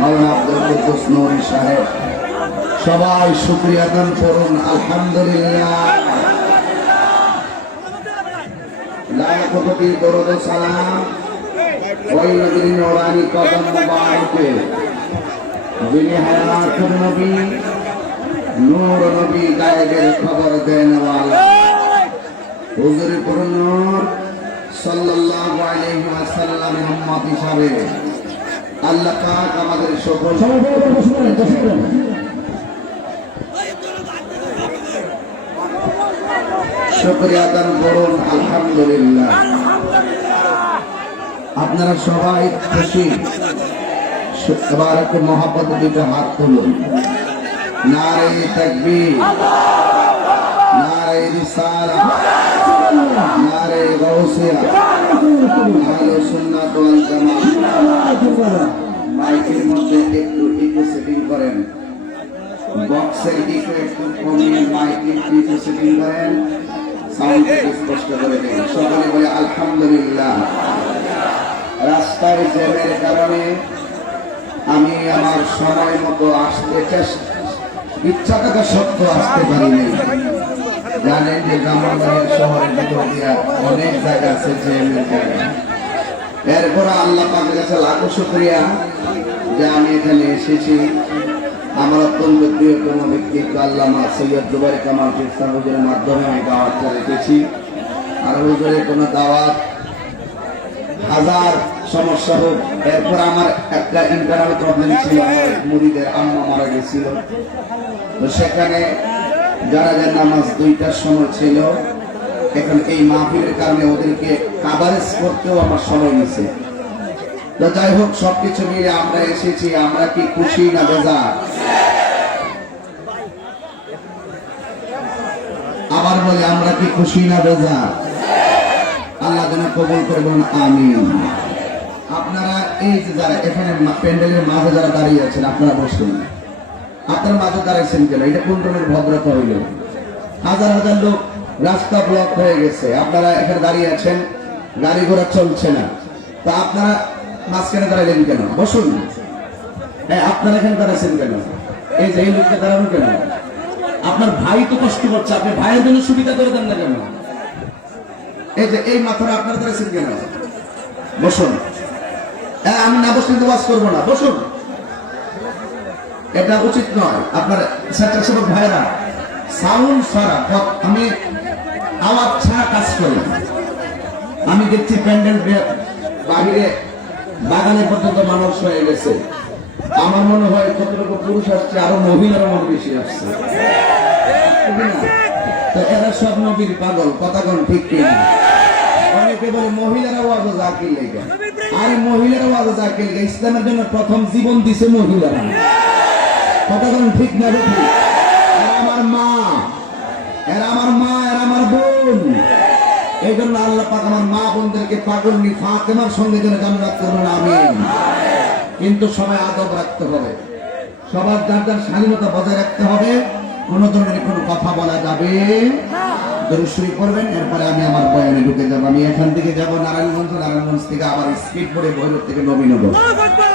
মাওলানা আব্দুল কুদ্দুস নূরী সাহেব। সবাই শুকরিয়া আদান করুন আলহামদুলিল্লাহ। লাখ কোটি দরুদ ও সালাম ওই নবীর নূরানি কদম মুবারকে, যিনি হায়াতুন নবী, নূর নবী, গায়েবের খবর দেন ওয়ালা হুজুর পুরুন নূর সাল্লাল্লাহু আলাইহি ওয়াসাল্লামের উম্মত হিসাবে আল্লাহ পাক আমাদের সকল শুকরিয়া আদান করুন আলহামদুলিল্লাহ। আপনারা সবাই খুশি, সবার একটু মহব্বত দিতে হাত তুলুন। নারে তাকবীর, নারে রিসালাহ, নারে গাউসিয়া, আহলে সুন্নাত ওয়াল জামাত। মাইকের মধ্যে একটু ইকো সেটিং করেন, বক্সের ইকো একটু কমিয়ে মাইকের ইকো সেটিং করেন, সাউন্ড স্পষ্ট করে দিন। সকলে বলে আলহামদুলিল্লাহ। রাস্তায় জ্যামের কারণে আমি আমার সময় মতো আসতে ইচ্ছা থাকা সত্ত্বেও আসতে পারিনি। জানেন যে ব্রাহ্মণবাড়িয়া শহরের ভিতর দিয়া অনেক জায়গা আছে জ্যামের কারণে। এরপর আল্লাহ পাকের কাছে লাখো শুকরিয়া যে আমি এখানে এসেছি। আমার অত্যন্ত প্রিয়তম ব্যক্তিত্ব আল্লামা সৈয়দ জুবাইর কামাল চিশতি হুজুরের মাধ্যমে আমি দাওয়াতটা রেখেছি। আর হুজুরের কোনো দাওয়াত হাজার সমস্যা হোক, এরপর আমার একটা ইন্টারনাল প্রবলেম ছিল, আমার মুরিদের আম্মা মারা গেছিল। তো সেখানে জানাজার নামাজ 2টার সময় ছিল। এখন এই মাহফিলের কারণে ওদেরকে কাভারেজ করতেও আমার সময় নিছে। তো যাই হোক, সবকিছু মিলে আমরা এসেছি। আমরা কি খুশি না বেজার? আবার বলি, আমরা কি খুশি না বেজার? আল্লাহ যেন কবুল করে বলুন আমিন। আপনারা এই যে যারা এখানে প্যান্ডেলের মাঝে যারা দাঁড়িয়ে আছেন, আপনারা বসুন। আপনার মাঝে দাঁড়িয়েছেন কেন? এটা কোন ধরনের ভদ্রতা হইল? হাজার হাজার লোক, রাস্তা ব্লক হয়ে গেছে, আপনারা এখানে দাঁড়িয়ে আছেন, গাড়ি ঘোড়া চলছে না। তা আপনারা মাঝখানে দাঁড়ালেন কেন? বসুন। হ্যাঁ, আপনারা এখানে দাঁড়াচ্ছেন কেন? এই যে এই লোকটা দাঁড়ানো কেন? আপনার ভাই তো কষ্ট করছে, আপনি ভাইয়ের জন্য সুবিধা করে দেন না কেন? এই যে এই মাথাটা আপনারা দাঁড়াচ্ছেন কেন? বসুন। আমি না বসলে তো ওয়াজ করবো না, বসুন। এটা উচিত নয়। আপনার স্বেচ্ছাসেবক ভাইরা সাউন্ড ছাড়া, আমি আওয়াজ ছাড়া কাজ করি। আমি দেখছি প্যান্ডেল বাহিরে বাগানে পর্যন্ত মানুষ হয়ে গেছে। আমার মনে হয় কতটুকু পুরুষ আসছে, আরো মহিলারা মনে বেশি আসছে। তো এরা সব নবীর পাগল, কথা কোন ঠিক কিনা? অনেকে বলে মহিলারা ওয়াজ জাকির লেগে। আরে মহিলারা ওয়াজ জাকির লেগে, ইসলামের জন্য প্রথম জীবন দিছে মহিলারা। কথা কোন ঠিক না? ঠিক। এরা আমার মা, এরা আমার মা, এরা আমার বোন। এই জন্য আল্লাহ পাক আমার মা বোনদেরকে পাগল নি ফাতেমার সঙ্গে যেন জান্নাত করবেন আমিন। কিন্তু সবাই আদব রাখতে হবে, সবার যার যার স্বাধীনতা বজায় রাখতে হবে। কোন ধরনের কোনো কথা বলা যাবে দরুদ শরীফ পড়বেন। এরপরে আমি আমার বয়ানে ঢুকে যাব। আমি এখান থেকে যাব নারায়ণগঞ্জ, নারায়ণগঞ্জ থেকে আবার স্পিড বোর্ডে ভৈরব থেকে নবীনগর।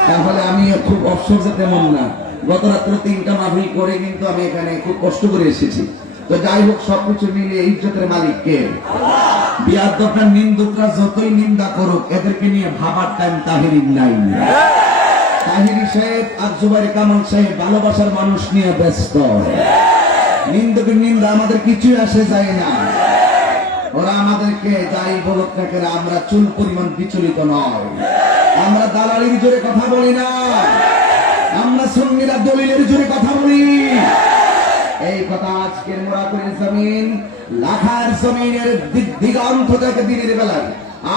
তাহলে আমি খুব অফসোস তেমন না, গত রাত্রে 3টা মাহফিল করে কিন্তু আমি এখানে খুব কষ্ট করে এসেছি। তো যাই হোক, সবকিছু মিলিয়ে ইজ্জতের মালিক কে? বিয়াদবরা নিন্দুকরা যতই নিন্দা করুক, এদেরকে নিয়ে ভাবার টাইম তাহিরির নাই। তাহিরি সাহেব আর জুবাইর কামাল সাহেব ভালোবাসার মানুষ নিয়ে ব্যস্ত। নিন্দুকের নিন্দা আমাদের কিছুই আসে যায় না। ওরা আমাদেরকে যাই বলুক না কেন, আমরা চুল পরিমাণ বিচলিত নয়। আমরা দালালির জোরে কথা বলি না, আমরা সুন্নিরা দলিলের জোরে কথা বলি। এই কথা আজকের মোরাকুল জমিন, লাখার জমিনের দিগন্ত থেকে দিনের বেলায়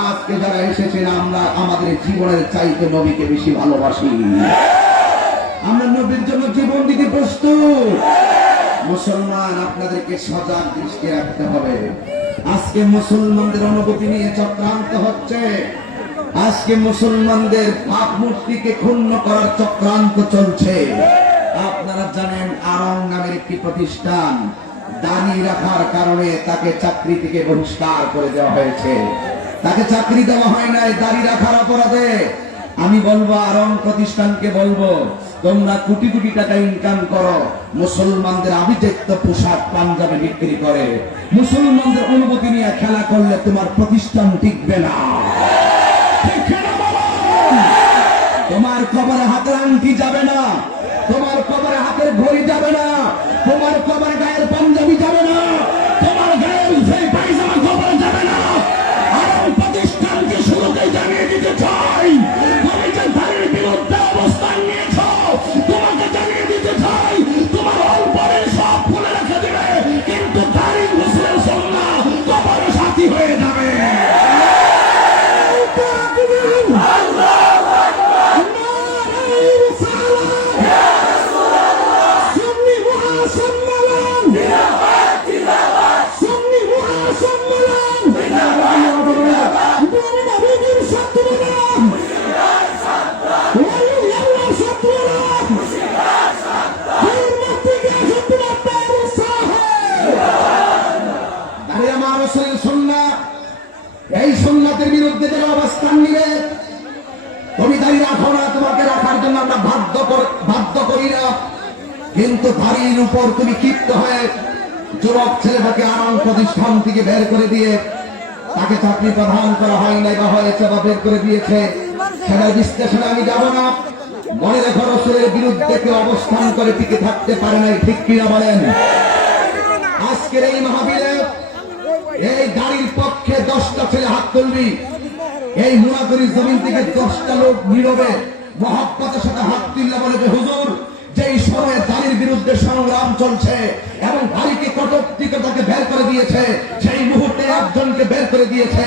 আজকে যারা এসেছেন, আমরা আমাদের জীবনের চাইতে নবীকে বেশি ভালোবাসি। আমরা নবীর জন্য জীবন দিতে প্রস্তুত। মুসলমান, আপনাদেরকে সজাগ দৃষ্টি রাখতে হবে। আজকে মুসলমানদের অনুভূতি নিয়ে চক্রান্ত হচ্ছে। আজকে মুসলমানদের পাপ মূর্তিকে ক্ষুণ্ণ করার চক্রান্ত চলছে। আপনারা জানেন, আরং নামের একটি প্রতিষ্ঠান দাড়ি রাখার কারণে তাকে চাকরি থেকে বহিষ্কার করে দেওয়া হয়েছে। তাকে চাকরি দেওয়া হয় নাই দাড়ি রাখার অপরাধে। আমি বলবো আরং প্রতিষ্ঠানকে বলবো, তোমরা কোটি কোটি টাকা ইনকাম করো, মুসলমানদের আভিজাত্য পোশাক পাঞ্জাবি বিক্রি করে মুসলমানদের অনুমতি নিয়ে খেলা করলে তোমার প্রতিষ্ঠান টিকবে না। তোমার কবরে হাতের আংটি যাবে না, তোমার কবরে হাতের ঘড়ি যাবে না, তোমার কবরে গায়ের পাঞ্জাবি যাবে না, তোমার গায়ের সেই পায়জামা কবরে যাবে না। আরং প্রতিষ্ঠানকে শুরুতে জানিয়ে দিতে চাই, তুমি যে ধারের বিরুদ্ধে অবস্থান নিয়েছ, তোমাকে জানিয়ে দিতে চাই, তোমার অল্পরে সব খুলে রেখে দিবে, কিন্তু তারিখ মুসলিম সন্না কবরে সাথী হয়ে যাবে। এই সুন্নাতের বিরুদ্ধে যারা অবস্থান নিবে, তুমি দাঁড়িয়ে রাখো না, তোমাকে রাখার জন্য আমরা বাধ্য করি না, কিন্তু দাঁড়ির উপর তুমি ক্ষিপ্ত হয়ে যুবক ছেলেটাকে আরং প্রতিষ্ঠান থেকে বের করে দিয়ে তাকে চাকরি প্রদান করা হয় নাই বা হয়েছে বা বের করে দিয়েছে, সেটার বিশ্লেষণে আমি যাব না। মনে রেখো, রাসূলের বিরুদ্ধে কেউ অবস্থান করে টিকে থাকতে পারে নাই, ঠিক কিনা বলেন? আজকের এই মাহফিলে এই গাড়ির পক্ষে 10টা ছেলে হাত তুলবি, এই মুনাগরির জমিন থেকে 10টা লোক নীরবে মহব্বতের সাথে হাত তুললে বলে যে হুজুর, যেই সময়ে দাড়ির বিরুদ্ধে সংগ্রাম চলছে এবং দাড়িকে কটুক্তিকে বের করে দিয়েছে, সেই মুহূর্তে একজনকে বের করে দিয়েছে,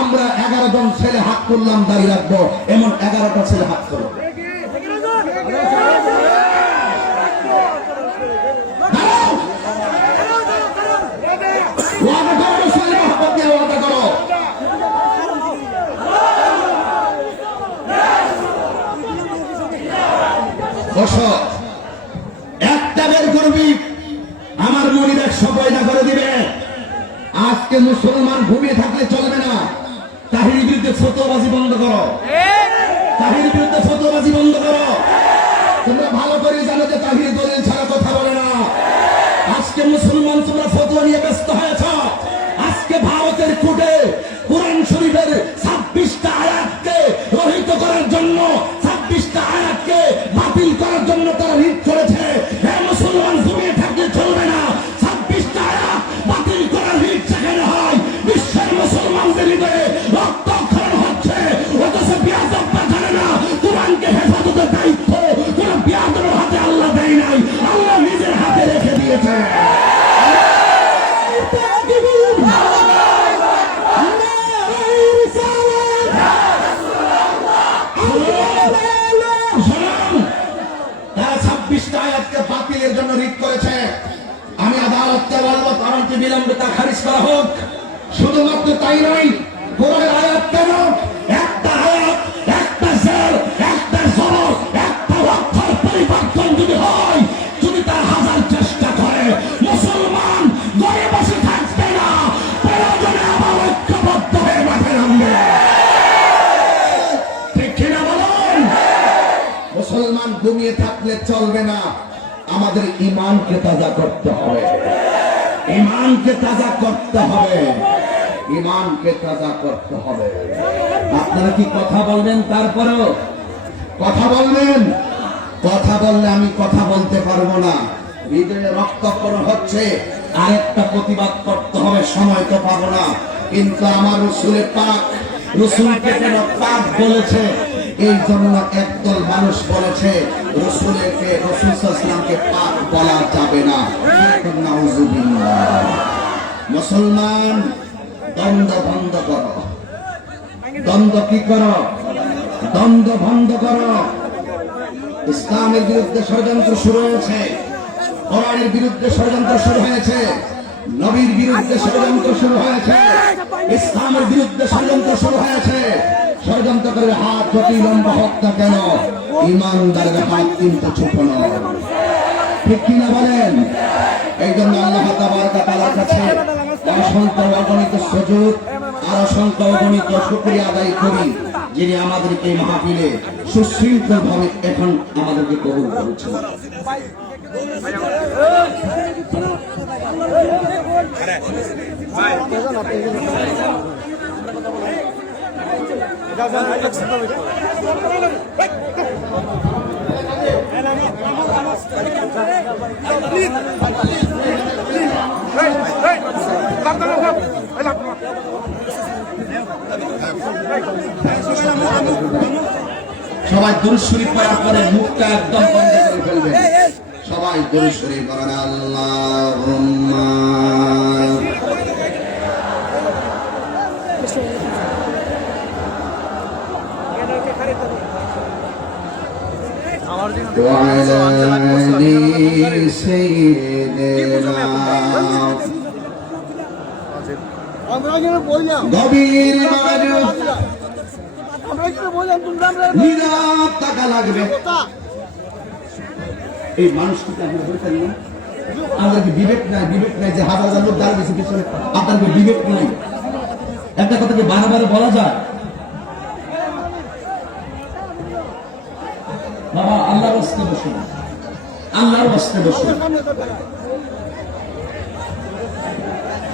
আমরা 11 জন ছেলে হাত তুললাম, দাড়ি রাখবো, এমন 11টা ছেলে হাত তুলব। একটা বের করবি, আমার মনিবের সবাই না করে দিবে। আজকে মুসলমান ঘুমিয়ে থাকলে চলবে না, তাহির বিরুদ্ধে ফতোয়াবাজি বন্ধ করো, তাহির বিরুদ্ধে ফতোয়াবাজি বন্ধ করো। তোমরা ভালো করে জানো যে তাহির দলিল ছাড়া কথা বলে না। আজকে মুসলমান তোমরা ফতোয়া নিয়ে ব্যস্ত হয়েছ। আজকে ভারতের কোর্টে কুরআন শরীফের 26টা আয়াতকে রহিত করার জন্য, 26টা আয়াতকে বাতিল করার জন্য তারা রিট করেছে। হ্যাঁ, মুসলমান ঘুমিয়ে থাকলে চলবে না। 26টা আয়াত বাতিল করার রিট সেখানে হয়, বিশ্বের মুসলমানদের হৃদয়ে রক্তক্ষরণ হচ্ছে, অথচ বিয়াদবরা জানে না কুরআনকে হেফাজতের দায়িত্ব কোন বিয়াদবের হাতে আল্লাহ দেয় নাই, আল্লাহ নিজের হাতে রেখে দিয়েছে। বাতিলের জন্য রিট করেছে। আমি আদালতকে বলবো তাদেরকে বিলম্বে তা খারিজ করা হোক। শুধুমাত্র তাই নয়, কোরআনের আয়াত কেন, একটা আয়াত, একটা জের, একটা জবর, একটা অক্ষর পরিবর্তন যদি হয়, যদি তার 1000 চেষ্টা করে, মুসলমান ঘরে বসে থাকবে না, প্রয়োজনে আবার ঐক্যবদ্ধ হয়ে মাঠে নামবে। ঠিক কিনা বলুন? মুসলমান ঘুমিয়ে থাকলে চলবে না, আমাদের ঈমানকে তাজা করতে হবে, ঈমানকে তাজা করতে হবে, ঈমানকে তাজা করতে হবে। আপনারা কি কথা বলবেন? তারপরেও কথা বলবেন? কথা বললে আমি কথা বলতে পারবো না, হৃদয়ে রক্তক্ষরণ হচ্ছে, আরেকটা প্রতিবাদ করতে হবে, সময় তো পাবো না। কিন্তু আমার রাসূলের পাক, রাসূলকে কেন পাক বলেছে, এই জন্য একদল মানুষ বলেছে রাসূলকে, রাসূল সাল্লাল্লাহু আলাইহি ওয়াসাল্লামকে পাক বলা যাবে না। নাউযুবিল্লাহ। মুসলমান দ্বন্দ্ব বন্ধ করো, দ্বন্দ্ব কি করো? দ্বন্দ্ব বন্ধ করো। ইসলামের বিরুদ্ধে ষড়যন্ত্র শুরু হয়েছে, কোরআনের বিরুদ্ধে ষড়যন্ত্র শুরু হয়েছে, নবীর বিরুদ্ধে ষড়যন্ত্র শুরু হয়েছে, ইসলামের বিরুদ্ধে ষড়যন্ত্র শুরু হয়েছে। ষড়যন্ত্রকারীর হাত যতই লম্বা হোক না কেন, ইমানদারের হাত কিন্তু ছোট নয়, ঠিক কিনা বলেন? এই জন্য আল্লাহ তাবারক ওয়া তাআলার কাছে অসংখ্য অগণিত সুজুদ আর অসংখ্য অগণিত শুকরিয়া আদায় করি। যিনি আমাদেরকে এই মাহফিলে সুশৃঙ্খল ভাবে এখন আমাদেরকে কবুল করেছেন। সবাই দুরূদ শরীফ পড়ার পরে মুখটা একদম বন্ধ করে ফেলবেন। সবাই দুরূদ শরীফ পড়েন। আল্লাহুম্মা গভীর নীরব টাকা লাগবে। এই মানুষটিকে আমরা বলতে পারি না, আমাদেরকে বিবেক নাই, বিবেক নাই যে হাজার হাজার লোক দাঁড়িয়েছে পিছনে, আপনাদের বিবেক নাই। একটা কথাকে বারবার বলা যায়, বাবা আল্লাহর রাস্তায় বসুন, আল্লাহর রাস্তায় বসুন।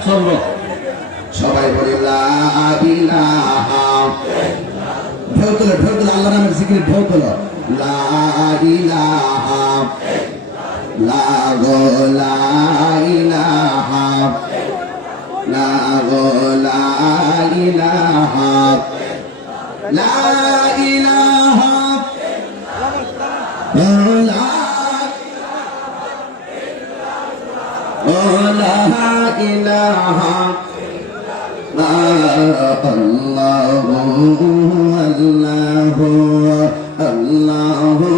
চলো সবাই বলি লা ইলাহা, ঢেউ তোলো, ঢেউ তোলো, আল্লাহ নামের জিকির ঢেউ তোলো। লা ইলাহা, লা গো লা ইলাহা, লা গো লা ইলাহা, লা ইলাহা, লা ইলাহা আল্লাহু আল্লাহু আল্লাহু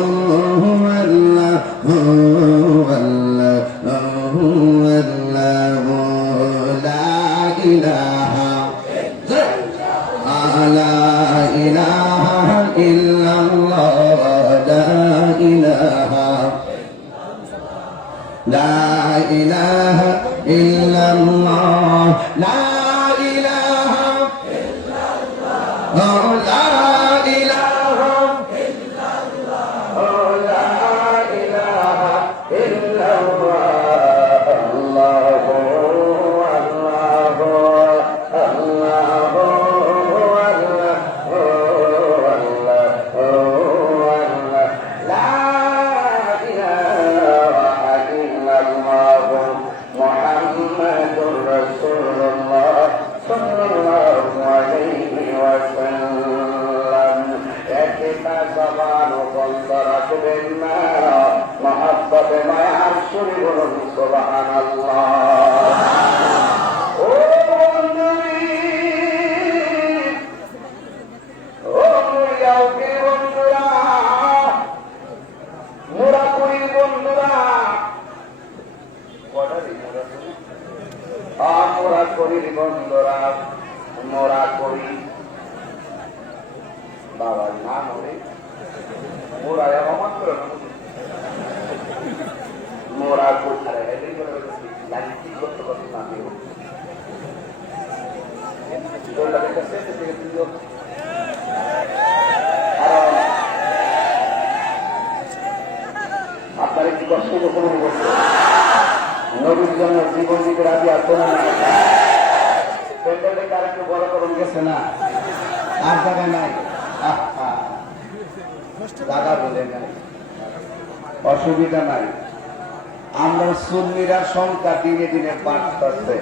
আল্লাহু আল্লাহু আল্লাহু লা ইলাহা লা ইলাহা ইল্লাল্লাহ, লা ইলাহা, লা ইলাহা ইল্লাল্লাহ, লা মোরা করি বাবার নাম হলে মোরা অমান করে মোরা কোথায় কি করতে পারছি না আপনারা কি কষ্ট কোনো করছে নবীর জন্য জীবন দিতে রাজি আসতো না, প্যান্ডেলটাকে আরেকটু বড় করুন গেছে না, আর জায়গা নাই, জায়গা বলে নাই, অসুবিধা নাই। আমরা সুন্নিরা সংখ্যা দিনে দিনে বাড়তেছে,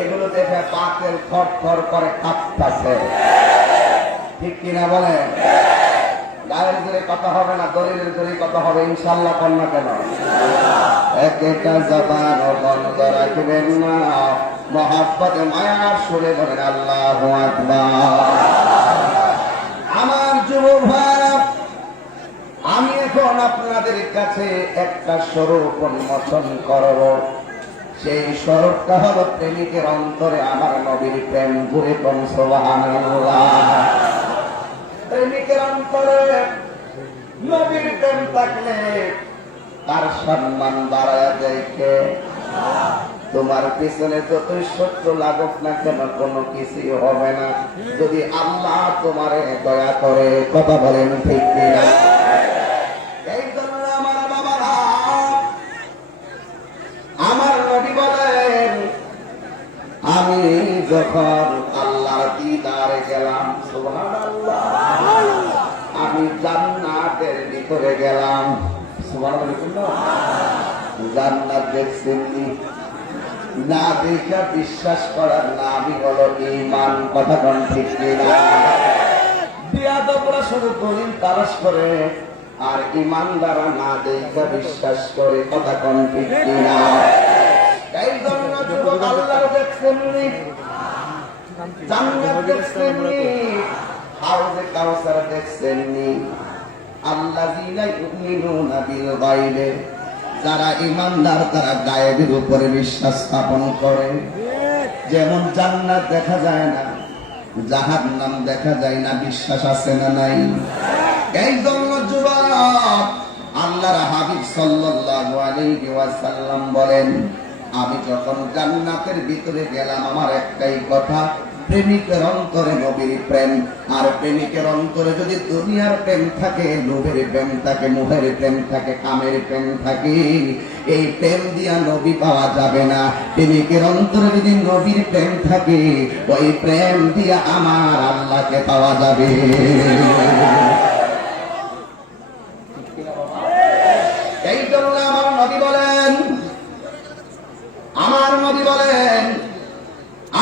এগুলো দেখে পাতের খট খর করে কাঁপতেছে, ঠিক কিনা বলেন? গায়ের জোরে কথা হবে না, দলিলের জোরে কথা হবে, ইনশাল্লাহ কন্যা কেন? একটা জবান বন্ধ রাখবেন না, মহব্বতে মায়ার সুরে বলেন আল্লাহু আকবার। আমার যুবক ভাইরা, আমি এখন আপনাদের কাছে একটা স্বরূপ উন্মোচন করব। সেই স্বরূপটা হলো প্রেমিকের অন্তরে আমার নবীর প্রেম ঘুরে কোন সুবহানাল্লাহ। প্রেমিকের অন্তরে নবীর প্রেম থাকলে তার সম্মান বাড়ায়া যায় কে? তোমার পিছনে যতই শত্রু লাগুক না কেন কোনো কিছুই হবে না যদি আল্লাহ তোমারে দয়া করে। কথা বলেন ঠিক কিনা? এই জন্য আমার বাবারা, আমার নবী বলেন, আমি যখন আল্লাহর দিদারে গেলাম, সুবহানাল্লাহ, আমি জান্নাতের ভিতরে গেলাম, সুবহানাল্লাহ, জান্নাত দেখছেন না দেখা বিশ্বাস করার নামই হলো ঈমান। কথা কোন ঠিক কিনা? বিয়াদবরা শুধু দলিল তালাশ করে আর ঈমানদাররা না দেখা বিশ্বাস করে। কথা কোন ঠিক কিনা? এই জন্য যুবক আল্লাহ দেখছেন নি, জান্নাত দেখছেন নি, হাউজে কাউসার দেখছেন নি। আল্লাযীনা ইউমিনুনা বিল গায়বি, যারা ঈমানদার তারা গায়েবের উপরে বিশ্বাস স্থাপন করে। যেমন জান্নাত দেখা যায় না, জাহান্নাম দেখা যায় না, বিশ্বাস আছে না নাই? এই জন্য যুবক আল্লাহর হাবিব সাল্লাল্লাহু আলাইহি ওয়াসাল্লাম বলেন, আমি যখন জান্নাতের ভিতরে গেলাম আমার একটাই কথা, প্রেমিকের অন্তরে নবীর প্রেম, আর প্রেমিকের অন্তরে যদি দুনিয়ার প্রেম থাকে, লোভের প্রেম থাকে, মোহের প্রেম থাকে, কামের প্রেম থাকে, এই প্রেম দিয়া নবী পাওয়া যাবে না। প্রেমিকের অন্তরে যদি নবীর প্রেম থাকে, ওই প্রেম দিয়া আমার আল্লাহকে পাওয়া যাবে। এই জন্য আমার নবী বলেন, আমার নবী বলেন,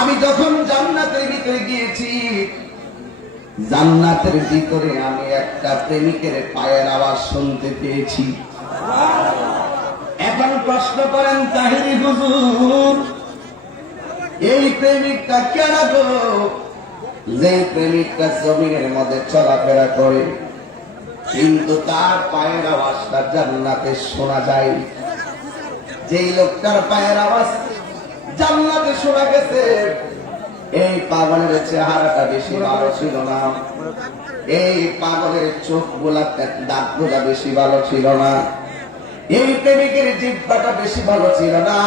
আমি যখন জান্নাতের ভিতরে গিয়েছি, জান্নাতের ভিতরে আমি একটা প্রেমিকের পায়ের আওয়াজ শুনতে পেয়েছি। এখন প্রশ্ন করেন, তাহিরি হুজুর, এই প্রেমিকটা কেন গো? যে প্রেমিকটা জমিনের মধ্যে চলাফেরা করে কিন্তু তার পায়ের আওয়াজটা জান্নাতে শোনা যায়। যেই লোকটার পায়ের আওয়াজ জান্নাতে শোনা গেছে, এই পাগলের চেহারাটা বেশি ভালো ছিল না, এই পাগলের চোখ গুলা দাঁত গুলা বেশি ভালো ছিল না, এই প্রেমিকের জিহ্বাটা বেশি ভালো ছিল না।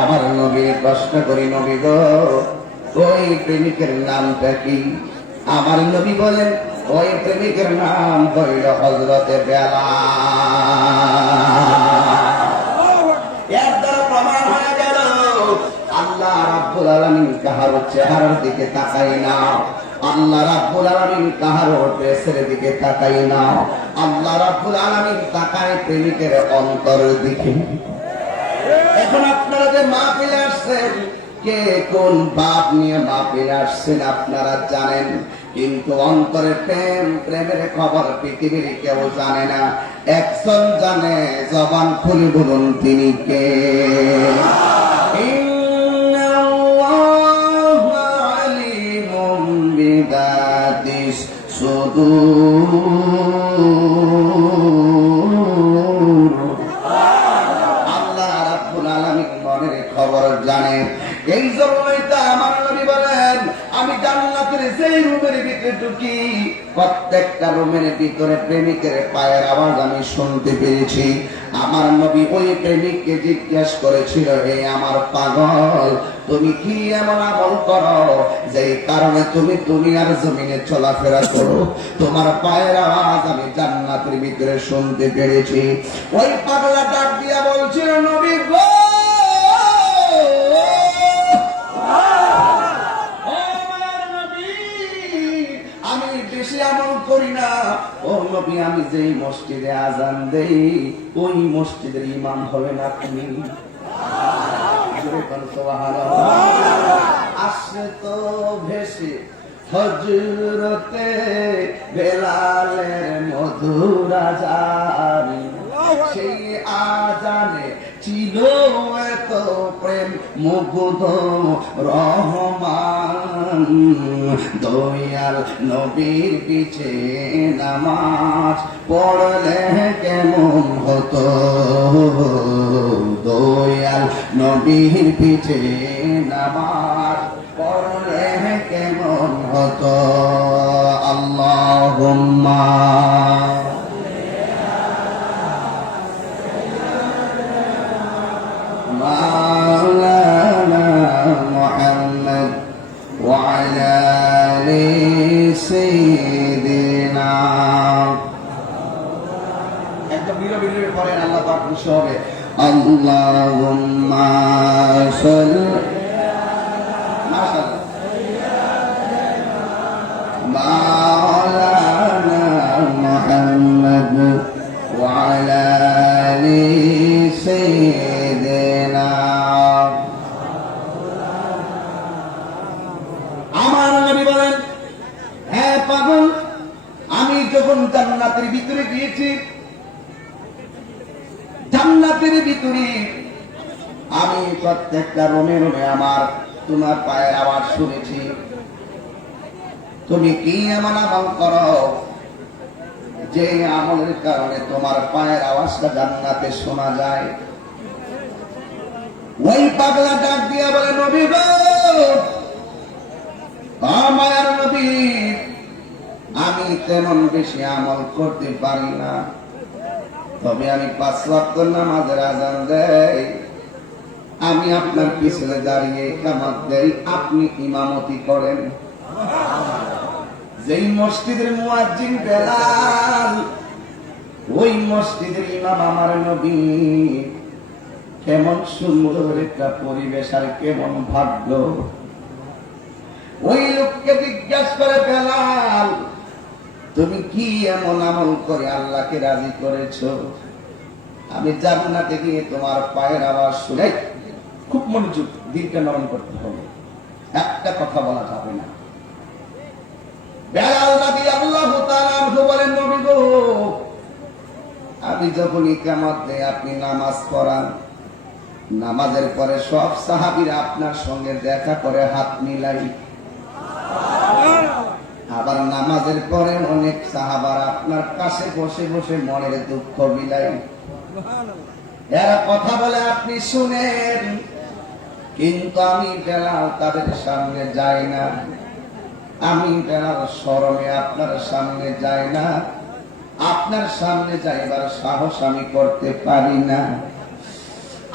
আমার নবীর প্রশ্ন করি, নবী গো, ওই প্রেমিকের নামটা কি? আমার নবী বলেন, ওই প্রেমিকের নাম হইল হযরতে বেলাল। এর দ্বারা প্রমাণ হয়ে গেল আল্লাহ রাব্বুল আলামিন কাহারো চেহারার দিকে তাকায় না, আল্লাহ রাব্বুল আলামিন কাহারো ড্রেসের দিকে তাকায় না, আল্লাহ রাব্বুল আলামিন তাকায় প্রেমিকের অন্তরের দিকে। এখন আপনারা যে মাহফিলে আসছেন, কে কোন বাপ নিয়ে মাহফিলে আসছেন আপনারা জানেন, কিন্তু অন্তরের প্রেম, প্রেমের খবর পৃথিবীর কেউ জানে না। একজন জানে, জবান খুলে বলুন তিনি কে? ইন্নাল্লাহু আলিমুম বিদাতিস সুদূর। আল্লাহ রাব্বুল আলামিন মনের খবর জানে। এই জন্যই তো আমার নবী বলেন, আমি জান্নাতের সেই রুমের ভিতরে ঢুকি, প্রত্যেকটা রুমের ভিতরে প্রেমিকের পায়ের আওয়াজ আমি শুনতে পেরেছি। আমার নবী ওই প্রেমিককে জিজ্ঞেস করেছিল, হে আমার পাগল, তুমি কি এমন আমল করো যে কারণে তুমি দুনিয়ার জমিনে চলাফেরা করো? তোমার পায়ের আওয়াজ আমি জান্নাতের ভিতরে শুনতে পেরেছি। ওই পাগলা ডাক দিয়া বলছিল, নবী গো, আমি বেশি আমল করি না, ও নবী, আমি যেই মসজিদে আজান দেই ওই মসজিদের ইমাম হবেন আপনি। আসে তো ভেসে হযরতে বেলালের মধুর আজান, সেই আজানে ছিল এত প্রেম মুগ্ধ রহমান। দয়াল নবীর পিছে নামাজ পড়লে কেমন হতো, দয়াল নবীর পিছে নামাজ পড়লে কেমন হতো। আল্লাহুম্মা নীরবে নীরবে পড়েন, আল্লাহ পাক খুশি হবে। আল্লাহুম্মা সাল্লি মাশাআল্লাহ মাওলানা মুহাম্মদ ওয়া আলা আলি সাইয়্যিদিনা। আমার নবী বলেন, হ্যাঁ পাগল, আমি যখন জান্নাতের ভিতরে গিয়েছি, জান্নাতের ভিতরে আমি প্রত্যেকটা রুমে রুমে আমার তোমার পায়ের আওয়াজ শুনেছি। তুমি কি এমন আমল করো যে আমলের কারণে তোমার পায়ের আওয়াজটা জান্নাতে শোনা যায়? ওই পাগলা ডাক দিয়া বলে, নবী গো, মায়ার নবী, আমি তেমন বেশি আমল করতে পারি না, তবে আমি 5 ওয়াক্ত নামাজের আযান দেই, আমি আপনার পিছনে দাঁড়িয়ে ইকামত দেই, আপনি ইমামতি করেন। যেই মসজিদের মুয়াজ্জিন বেলাল, ওই মসজিদের ইমাম আমার নবী। কেমন সুন্দর একটা পরিবেশ আর কেমন ভাগ্য। ওই লোককে জিজ্ঞাসা করে, বেলাল, তুমি কি এমন আমল করে আল্লাহকে রাজি করেছো? আমি জান্নাতে গিয়ে তোমার পায়ের আওয়াজ শুনে, খুব মনোযোগ, দিলকে নরম করতে হবে, একটা কথা বলা যাবে না। বেলাল রাদিয়াল্লাহু তাআলা আনহু বলেন, নবী গো, আমি যখন ইকামত দেই, আপনি নামাজ পড়ান, নামাজের পরে সব সাহাবীরা আপনার সঙ্গে দেখা করে হাত মিলাই, আবার নামাজের পরে অনেক সাহাবারা আপনার কাছে বসে বসে মনের দুঃখ বিলাই, এরা কথা বলে আপনি শুনেন, কিন্তু আমি বেলাল তাদের সামনে যাই না, আমি বেলাল শরমে আপনার সামনে যাই না, আপনার সামনে যাইবার সাহস আমি করতে পারি না।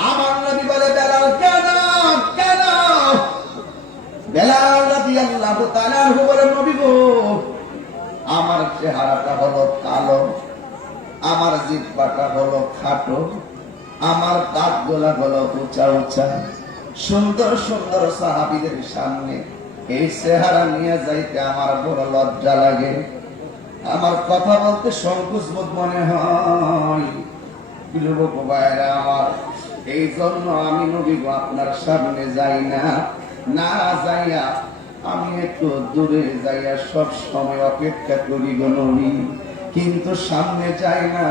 আমার নবী বলে, বেলাল কেন কেন? বেলাল রাদিয়াল্লাহু তাআলা আনহু বলেন, নবী গো, আমার চেহারাটা হলো কালো, আমার জিহ্বাটা হলো খাটো, আমার দাঁতগুলা হলো উঁচা উঁচা, সুন্দর সুন্দর সাহাবীদের সামনে এই চেহারা নিয়ে যাইতে আমার বড় লজ্জা লাগে, আমার কথা বলতে সংকোচ বোধ মনে হয়। যুবক ভাইরা আমার, এই জন্য আমি নবী গো আপনার সামনে যাই না, না যাইয়া আমি একটু দূরে যাইয়া সব সময় অপেক্ষা করি গো নবী, কিন্তু সামনে যাই না।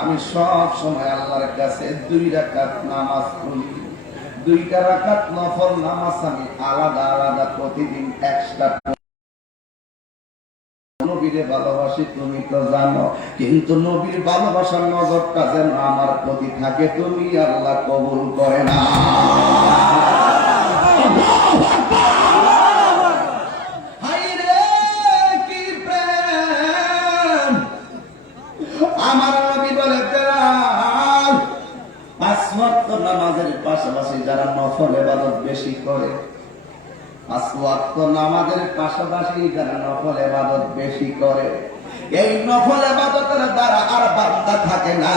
আমি সব সময় আল্লাহর কাছে 2 রাকাত নামাজ পড়ি, 2টা রাকাত নফল নামাজ আমি আলাদা আলাদা প্রতিদিন এক্সট্রা। নবীরে ভালোবাসি তুমি তো জানো, কিন্তু নবীর ভালোবাসার নজরটা যেন আমার প্রতি থাকে, তুমি আল্লাহ কবুল করে না। আমার নবী বলে, বেলাল, 5 ওয়াক্ত নামাজের পাশাপাশি যারা নফল ইবাদত বেশি করে, 5 ওয়াক্ত নামাজের পাশাপাশি যারা নফল ইবাদত বেশি করে, এই নফল ইবাদতের দ্বারা আর বান্দা থাকে না,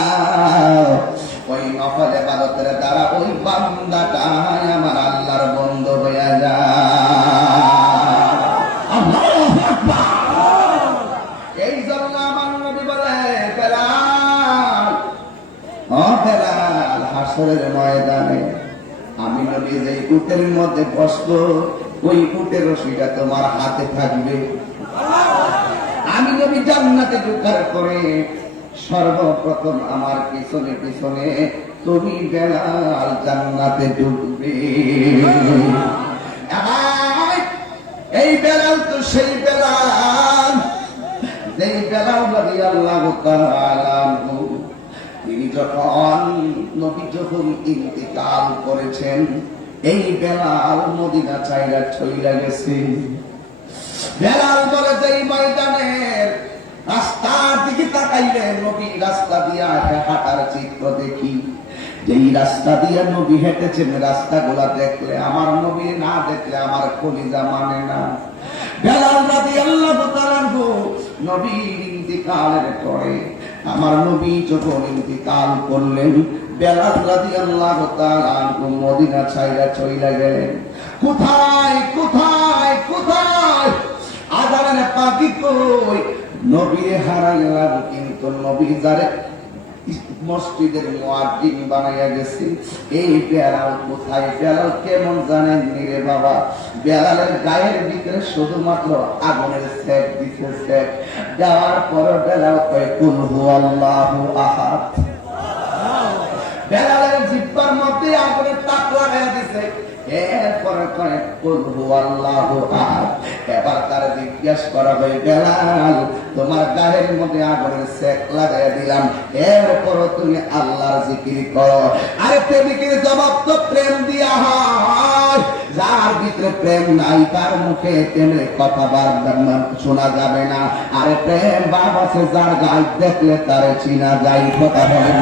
ওই নফল ইবাদতের দ্বারা ওই বান্দাটা আমার আল্লাহর বন্ধু হয়ে যায়। আল্লাহু আকবার। এই জন্য আমার নবী বলে, বেলাল, ও বেলাল, হাসরের ময়দানে আমি নবী যে উটের মধ্যে বসবো, ওই উটের রশিটা তোমার হাতে থাকবে। আমি নবী জান্নাতে ঢোকার পরে সর্বপ্রথম আমার পিছনে পিছনে তুমি বেলাল জান্নাতে ঢুকবে। এই বেলাল তো সেই বেলাল, যেই বেলাল রাদিয়াল্লাহু তাআলা আনহু, তিনি যখন নবী যখন ইন্তিকাল করেছেন, এই বেলাল মদিনা ছাইরা চইলা গেছে। বেলাল বলে, যেই ময়দানের রাস্তার দিকে তাকাইলে নবী রাস্তা দিয়া হাঁটার চিত্র দেখি, যেই রাস্তা দিয়ে নবী হেঁটেছেন, রাস্তাগুলা দেখলে আমার নবী না দেখলে আমার কলিজা মানে না। বেলাল রাদিয়াল্লাহু তাআলা আনহু নবীর ইন্তিকালের পরে আমার নবী যখন ইন্তিকাল করলেন, বেলাল রাদিয়াল্লাহু তাআলা আনহু মদিনা ছাইরা চইলা গেলেন। কোথায় কোথায় কোথায় আজানের পাখি কই? নবীরে হারাইলাম, কিন্তু নবী যারে মসজিদের মুয়াজ্জিন বানাইয়া গেছে, এই বেলাল কোথায়? বেলাল কেমন জানেন রে বাবা? বেলালের গায়ের ভিতরে শুধুমাত্র আগুনের সেক দিছে, সেক দেওয়ার পর বেলাল কয় কুল হুয়াল্লাহু আহাদ। বেলালের জিহ্বার মধ্যে আগুনের তাপ লাগাইয়া দিছে, এরপরে কয় কুল হুয়াল্লাহু আহাদ। এবার তার জিজ্ঞাসা করা হয়, বেলাল তোমার গায়ের মধ্যে আগুনের সেক লাগাইয়া দিলাম, এরপরও তুমি আল্লাহর জিকির করো। আরে প্রেমিকের জবাব তো প্রেম দিয়া হয়, যার ভিতরে প্রেম নাই তার মুখে প্রেমের কথা বারবার শোনা যাবে না। আরে প্রেম বাপ আছে যার গায়ে, দেখলে তারে চিনা যায়। কথা বলেন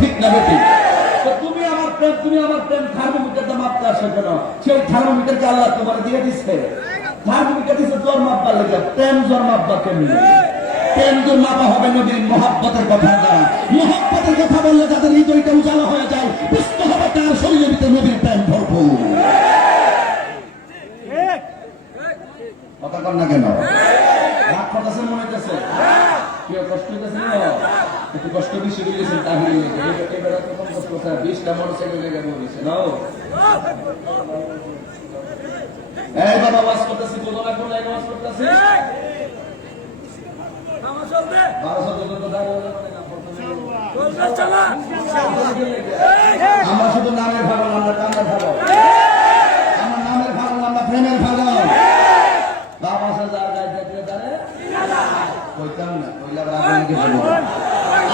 ঠিক না ঠিক? তুমি আমার প্রেম, তুমি আমার প্রেম থার্মোমিটারটা মাপতে আসো কেন? সেই থার্মোমিটারকে আল্লাহ তোমার দিয়ে দিচ্ছে। থার্মোমিটার দিচ্ছে জ্বর মাপবার লেগে, প্রেম জ্বর মাপবা কেমনি? প্রেম জ্বর মাপা হবে নদীর মহাব্বতের কথা দ্বারা। মহাব্বতের কথা বললে তাদের হৃদয়টা উজালা হয়ে যায়, বুঝতে হবে তার শরীরের ভিতরে নদীর প্রেম ভরপুর। কথা কর না কেন? রাগ করতেছেন মনে হইতেছে? কেউ কষ্ট হইতেছে না? একটু কষ্ট বেশি হয়ে গেছে, তাহলে এবার কত কষ্ট করছে? 20টা মোটরসাইকেল লেগে বলেছে নাও। এই বাবা ওয়াজ করতেছি, বলো না কোন লাইনে ওয়াজ করতেছি? আমরা শুধু নামের ভালো, আমরা কান্নার ভালো, আমার নামের ভালো, আমরা প্রেমের ভালো। বাবা যার গায়ে দেখলে তারে কইতাম না, কইলা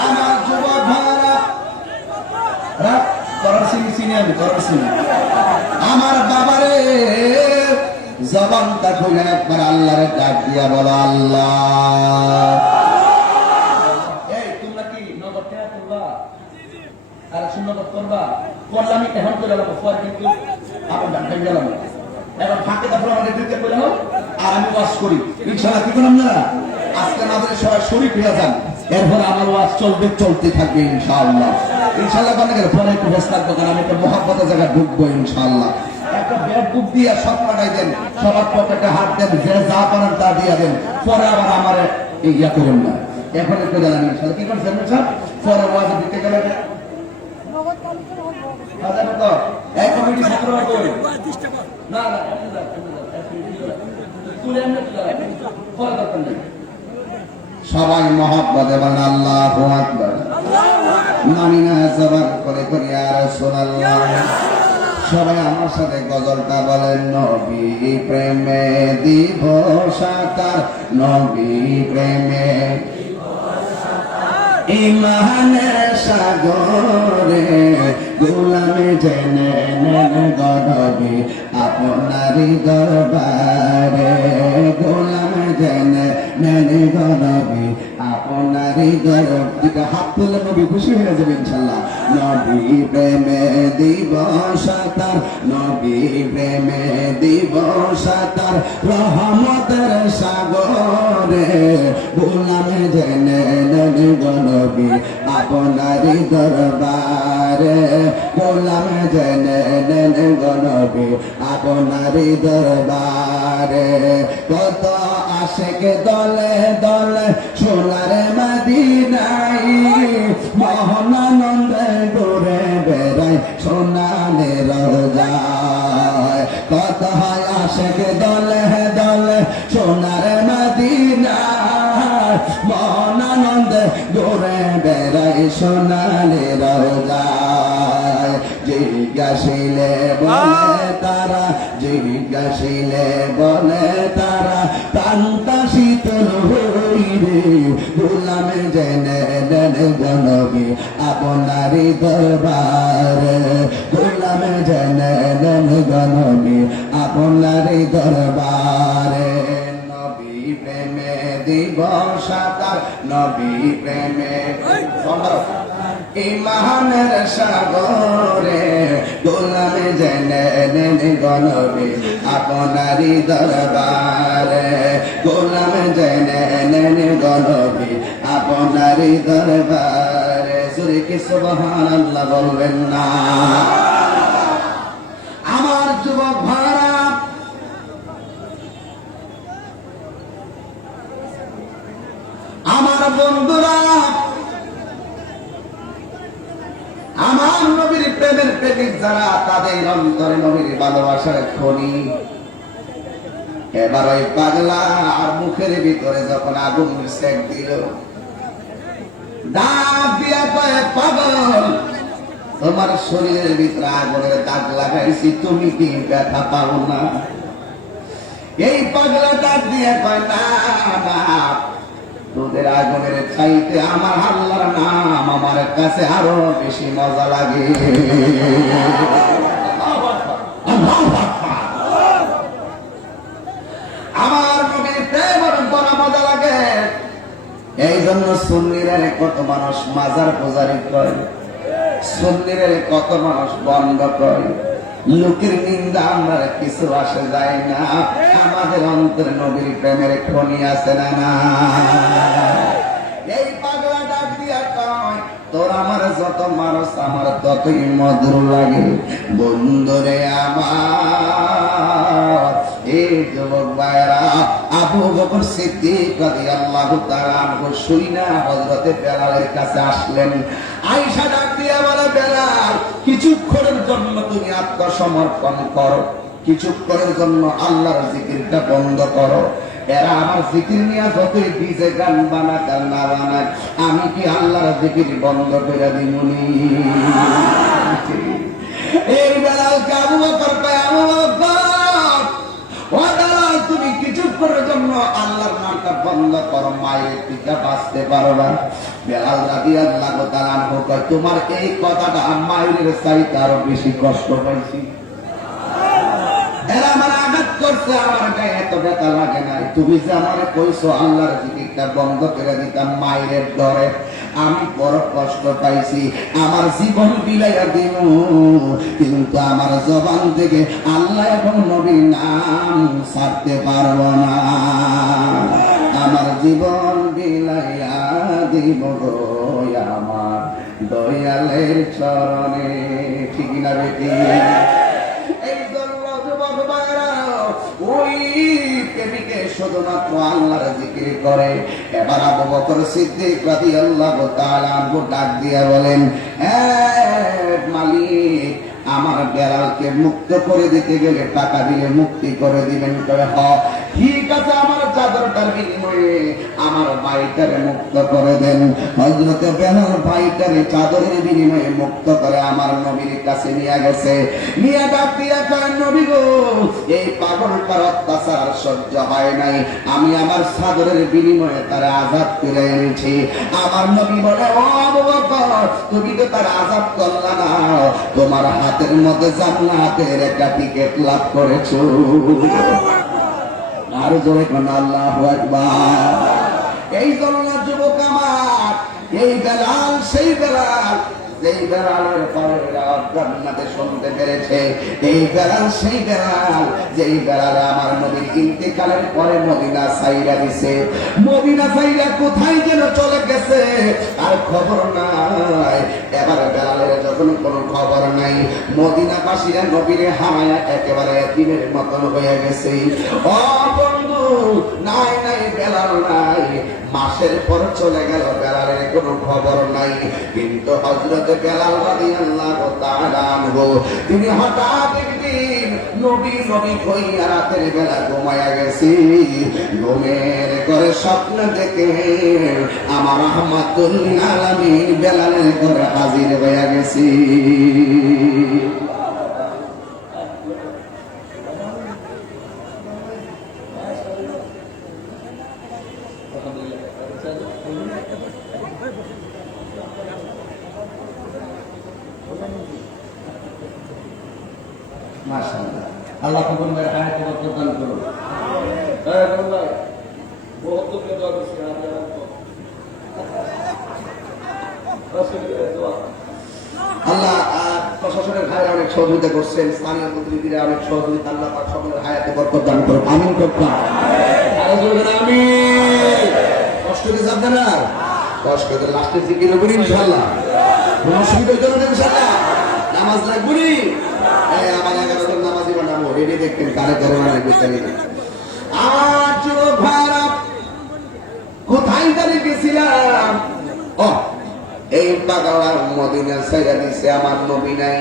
আমার যুবক ভাইরা রাত করার চিনি আমি করার চিনি। আমার বাবারে জবানটা খুলে একবার আল্লাহরে ডাক দিয়া বলো, আল্লাহ। এই তোমরা কি নগদ টেয়া করবা? আর সুন্নত করবা? করলাম এখন করে গেলাম, কিন্তু আমার ডাক গেলাম এখন ফাঁকে তারপর আমাদের দিতে বলে হোক, আর আমি ওয়াজ করি ইনশাআল্লাহ। কি করলাম না আজকে আমাদের সবাই শরীফ হয়ে যান, এরপর আমার ওয়াজ চলবে, চলতে থাকবে ইনশাআল্লাহ। ইনশাআল্লাহ মানে পরে একটু ব্যস্ত থাকবো, কারণ আমি একটা মহাব্বতের জায়গায় ঢুকবো ইনশাআল্লাহ। একটা ব্যাগ বুক দিয়ে সব পাঠাই দেন, সবার পকেটে হাত দেন, যে যা পারেন তা দিয়ে দেন, পরে আবার আমার ইয়া করেন না। এখন একটু জানান ইনশাআল্লাহ। কি করছেন স্যার? পরে ওয়াজ দিতে গেলে এক কমিটি ছাত্ররা কই না না সবাই মহব্বত এবং আল্লাহু আকবার নামিনা জবান করে করে আর রাসূলুল্লাহ। সবাই আমার সাথে গজলটা বলেন, নবী প্রেমে দিব সাকার, নবী প্রেমে ইমানের সাগরে গোলামে জেনে নেন গনবী আপনারই দরবারে, গোলামে জেনে নেন গনবী আপনারই দরবারে। হাত তুলে নবী খুশি হয়ে যাবে ইনশাআল্লাহ। নবী প্রেমে দিব সাতার, নবী প্রেমে দিব সাতার, রহমতের সাগরে গোলামে জেনে নেন গনবী আপনারই দরবারে, গোলামে জেনে নেন গনবী আপনারই দরবারে। কত আশিক দলে দলে সোনার মদিনায়, মহানন্দে ঘুরে বেড়ায় সোনালে রোজায়। কত হয় আশিক দলে দলে সোনার মদিনায়, মহানন্দে ঘুরে বেড়ায় সোনালে রোজায়। জিজ্ঞাসিলে বলে তারা, জিজ্ঞাসিলে বলে তারা, কান্তা শীতল হইবে গোলামে জেনে নেন গনবী আপনারই দরবারে, গোলামে জেনে নেন গনবী আপনারই দরবারে। নবী দিব সাঁতার নবী প্রেমে ইমানের সাগরে গোলামে জেনে নেন গনবী আপনারি দরবারে গোলামে জেনে নেন গনবী আপনারি দরবারে সুরে কি সুবহানাল্লাহ বলবেন না। আমার যুবক ভাইরা, আমার বন্ধুরা, আমার নবীর প্রেমের প্রেমিক যারা, তাদের অন্তরে নবীর ভালোবাসার খনি। এবার ওই পাগলা আর মুখের ভিতরে যখন আগুন সেক দিল, ডাক দিয়া কয়ে, পাগল তোমার শরীরের ভিতরে আগুনের দাগ লাগাইছি, তুমি কি ব্যথা পাও না? এই পাগলা ডাক দিয়া কয়, না না, তোদের আগুনের চাইতে আমার আল্লাহর নাম আমার কাছে আরো বেশি মজা লাগে। আমার নবীর প্রেম বড় মজা লাগে। এই জন্য সুন্নিদের কত মানুষ মাজার পূজারি করে, সুন্নিদের কত মানুষ বন্ধ করে। লোকের নিন্দা আমরা কিছু আসে যায় না, আমাদের অন্তরে নবীর প্রেমের খনি আছে না না। এই পাগলা ডাক দিয়া কয়, তোর আমার যত মানুষ আমার ততই মধুর লাগে বন্ধুরে আমার। এই যুবক ভাইরা, আবু বকর সিদ্দিক রাদিয়াল্লাহু তাআলা আনহু শুইনা হযরতে বেলালের কাছে আসলেন। আয়েশা ডাক দিয়া বলে, বেলাল কিছুক্ষণের জন্য তুমি আত্মসমর্পণ করো, কিছুক্ষণের জন্য আল্লাহর জিকিরটা বন্ধ করো। এরা আমার জিকির নিয়ে যতই ডিজে গান বানাক আর না বানাক, আমি কি আল্লাহর জিকির বন্ধ করে দিমুনি? এই বেলালকে আবু বকর কয়, আবু বকর ও বেলাল, তুমি কিছুক্ষণের জন্য আল্লাহর নামটা বন্ধ করো, মায়ের টিকা বাঁচতে পারবা। বেলাল রাদিয়াল্লাহু তাআলা আনহু কয়, তোমার এই কথাটা মায়ের চাইতে আরো বেশি কষ্ট পাইছি। এরা আমার আঘাত করছে, আমার গায়ে এত ব্যথা লাগে নাই। তুমি যে আমার কইছো আল্লাহর জিকিরটা বন্ধ করে দিতাম মায়ের ডরে, আমি বড় কষ্ট পাইছি, আমার জীবন বিলাইয়া দিন, কিন্তু আমার জবান থেকে আল্লাহ এবং নবীর নাম ছাড়তে পারবো না। আমার জীবন বিলাইয়া দিব গো আমার দয়ালের চরণে। ঠিক না বেটি? এই জন্য যুবক ভাইরা, ওই প্রেমিকে শুধুমাত্র আল্লাহর জিকির করে। এবার আবু বকর সিদ্দিক রাদিয়াল্লাহু তাআলা আনহু ডাক দিয়া বলেন, মালিক, আমার বেলালকে মুক্ত করে দিতে গেলে টাকা দিলে মুক্তি করে দিবেন? ঠিক আছে, আমার চাদরটার বিনিময়ে আমার ভাইটারে মুক্ত করে দেন। হযরতে বেলাল ভাইটারে চাদরের বিনিময়ে মুক্ত করে আমার নবীর কাছে নিয়ে গেছে। নিয়ে ডাক দিয়া কয়, নবী গো, এই পাগলটার অত্যাচার সহ্য হয় নাই, আমি আমার চাদরের বিনিময়ে তারা আযাদ করে এনেছি। আমার নবী বলে, ও আবু বকর, তুমি তো তার আযাদ করলা না, তোমার হাতের মধ্যে জান্নাতের একটা টিকেট লাভ করেছো। আর জোরে কোন আল্লাহু আকবার। এই জন্য যুবক আমার, এই বেলাল সেই বেলাল, যেই বেলালের পরে জান্নাতে শুনতে পেরেছে। এই বেলাল সেই বেলাল, যেই বেলাল আমার নবীর ইন্তেকালের পরে মদিনা ছাইরা দিছে। মদিনা ছাইরা কোথায় যেন চলে গেছে, আর খবর নাই। এবার বেলালের যখন কোনো খবর নাই, মদিনাবাসীরা নবীরে হামায়া একেবারে এতিমের মতন হয়ে গেছে। ও বন্ধু, নাই নাই বেলাল নাই। মাসের পর চলে গেল, বেলালের কোনো খবর নাই। কিন্তু হযরত বেলাল রাদিয়াল্লাহু তাআলা আনহু, তিনি হঠাৎ একদিন নবী নবী কইয়া রাতের বেলা ঘুমায়া গেছি। ঘুমের ঘরে স্বপ্ন দেখে আমার রাহমাতুল আলামিন বেলালের ঘরে হাজির হয়ে গেছি। মাশাআল্লাহ, আল্লাহ কবুল করে, হায়াত বরকত দান করুন। আল্লাহ প্রশাসনের ভাইরা অনেক সহযোগিতা করছেন, স্থানীয় প্রতিনিধিরা অনেক সহযোগিতা, আল্লাহ পাক সকলের হায়াতে বরকত দান করুন, আমিন করতাম। আমি কষ্ট দিতে আপনারা কষ্ট করে লাস্টে জিকির করি ইনশাআল্লাহ, কোন অসুবিধার জন্য ইনশাআল্লাহ নামাজ লাগবি। আমার 11 জন নামাজি বানাবো, রেডি দেখবেন কারে কারে মানে বিস্তারিত। আমার যুবক ভাইরা কোথায় দাঁড়িয়ে গেছিলাম? এই পাগলা মদিনা ছাইরা দিছে, আমার নবী নাই।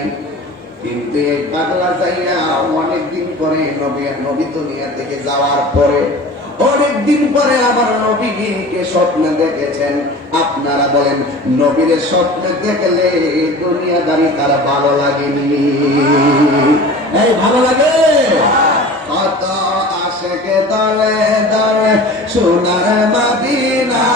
কিন্তু এই পাগলা যাইয়া অনেকদিন পরে নবী দুনিয়া থেকে যাওয়ার পরে অনেকদিন পরে আমার নবীকে স্বপ্নে দেখেছেন। আপনারা বলেন নবীর স্বপ্নে দেখলে দুনিয়াদারি তার ভালো লাগেনি? এই ভালো লাগে? কত আশেকে দলে দলে সোনার মদিনা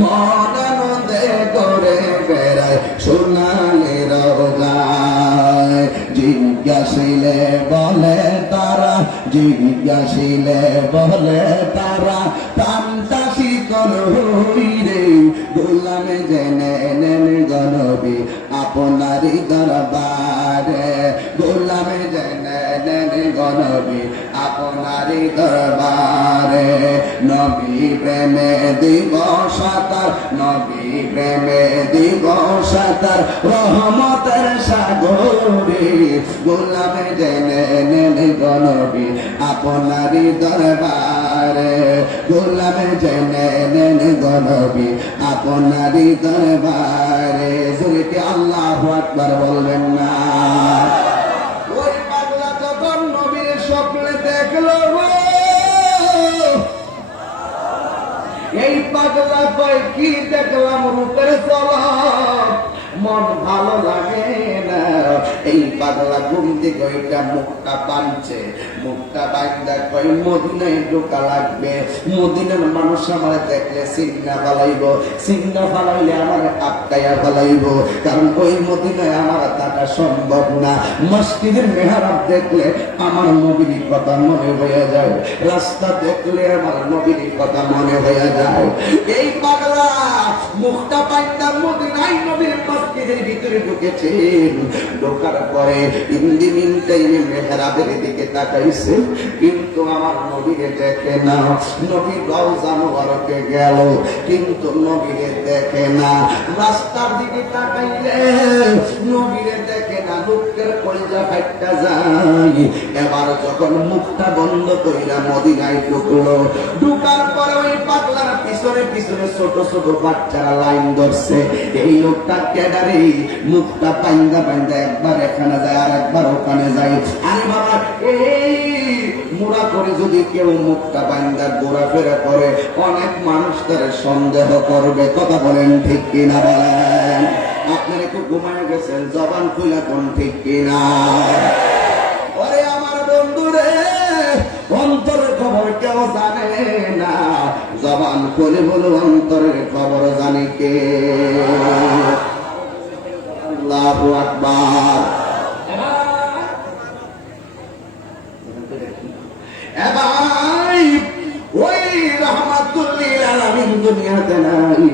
মন আনন্দে করে বেড়ায় সোনালি রোজায়। জিজ্ঞাসিলে বলে তারা, জিজ্ঞাসিলে বলে তারা, তান্তাসি করুইরে গোলামে জেনে নেন গনবী আপনারই দরবারে, গোলামে জেনে নেন গনবী আপনারই দরবারে। নবী প্রেমে দিব সাঁতার, নবী প্রেমে দিব সাঁতার রহমতের সাগরে, গোলামে জেনে নেন গনবী আপনারই দরবারে, গোলামে জেনে নেন গনবী আপনারই দরবারে। জোরে আল্লাহু আকবার বলবেন না? ওই পাগলা যখন নবীর স্বপ্নে দেখলো, এই পাগলা কয় কি দেখলাম রূপের ঝলক, মন ভালো লাগে না। এই পাগলা ঘুম থেকে ওইটা মুখটা বাঁধছে, মুখটা বাঁধা কই মদিনায় ঢোকা লাগবে, মদিনার মানুষ আমার দেখলে সিন্না ফালাইব, সিন্না ফালাইলে আমার আটকাইয়া ফালাইব, কারণ ওই মদিনায় আমার থাকা সম্ভব না। মসজিদের মেহরাব দেখলে আমার নবীর কথা মনে হয়ে যায়, রাস্তা দেখলে আমার নবীর কথা মনে হয়ে যায়। এই পাগলা মুখটা বাঁধা মদিনায় নবীর মসজিদের ভিতরে ঢুকেছেন, ঢোকার পরে ইঞ্জিন টাইমে মেহরাবের দিকে তাকাইছে, কিন্তু আমার নবীকে দেখে না। নবী রওজা মুবারকে গেল, কিন্তু নবীকে দেখে না। রাস্তার দিকে তাকাইলে নবীকে দেখে না, লোকের কলিজা ফাইটটা যায়। এবার যখন মুখটা বন্ধ কইরা মদিনায় ঢুকলো, ঢুকার পরে ওই পাগলার পিছনে পিছনে ছোট ছোট বাচ্চারা লাইন ধরছে। এই লোকটা কেডারে, মুখটা পাইন্দা পাইন্দা একবার এখানে যায় আর একবার ওখানে যায়। আরে বাবা, এই মোড়া করে যদি কেউ মুখটা পাইন্দা ঘোরাফেরা করে, অনেক মানুষ তার সন্দেহ করবে। কথা বলেন ঠিক কিনা বলেন? আপনারা একটু ঘুমায় গেছেন, জবান খুলে কোন ঠিক কিনা? ওরে আমার বন্ধুরে, অন্তরের খবর কেউ জানে না, জবান খুলে বলো অন্তরের খবর জানে কে? আল্লাহু আকবার। ওই রাহমাতুল লিল আলামিন দুনিয়াতে নাই।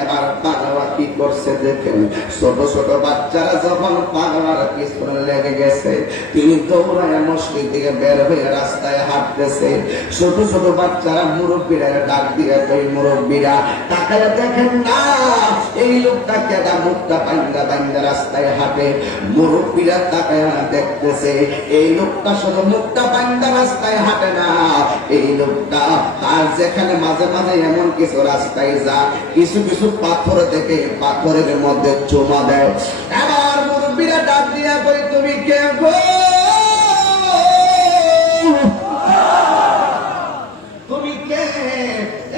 এবার পাগলা কি করছে দেখেন, ছোট ছোট বাচ্চারা যখন পাগলার পিছনে লেগে গেছে, তিনি দৌড়ায় মসজিদ থেকে বের হয়ে রাস্তায় হাঁটতেছে। ছোট ছোট বাচ্চারা মুরব্বীরা ডাক দিয়ে, ওই মুরব্বীরা তাকায় দেখেন না এই লোকটা কেডা, মুখটা বান্দা বান্দা রাস্তায় হাঁটে। মুরব্বীরা তাকায় দেখতেছে এই লোকটা শুধু মুখটা বান্দা রাস্তায় হাঁটে না, এই লোকটা আর যেখানে মাঝে মাঝে এমন কিছু রাস্তায় যা, কিছু কিছু পাথর থেকে পাথরের মধ্যে চুমা দেয়। এবার মুরব্বীরা ডাক দিয়া কই, তুমি কে গো? তুমি কে?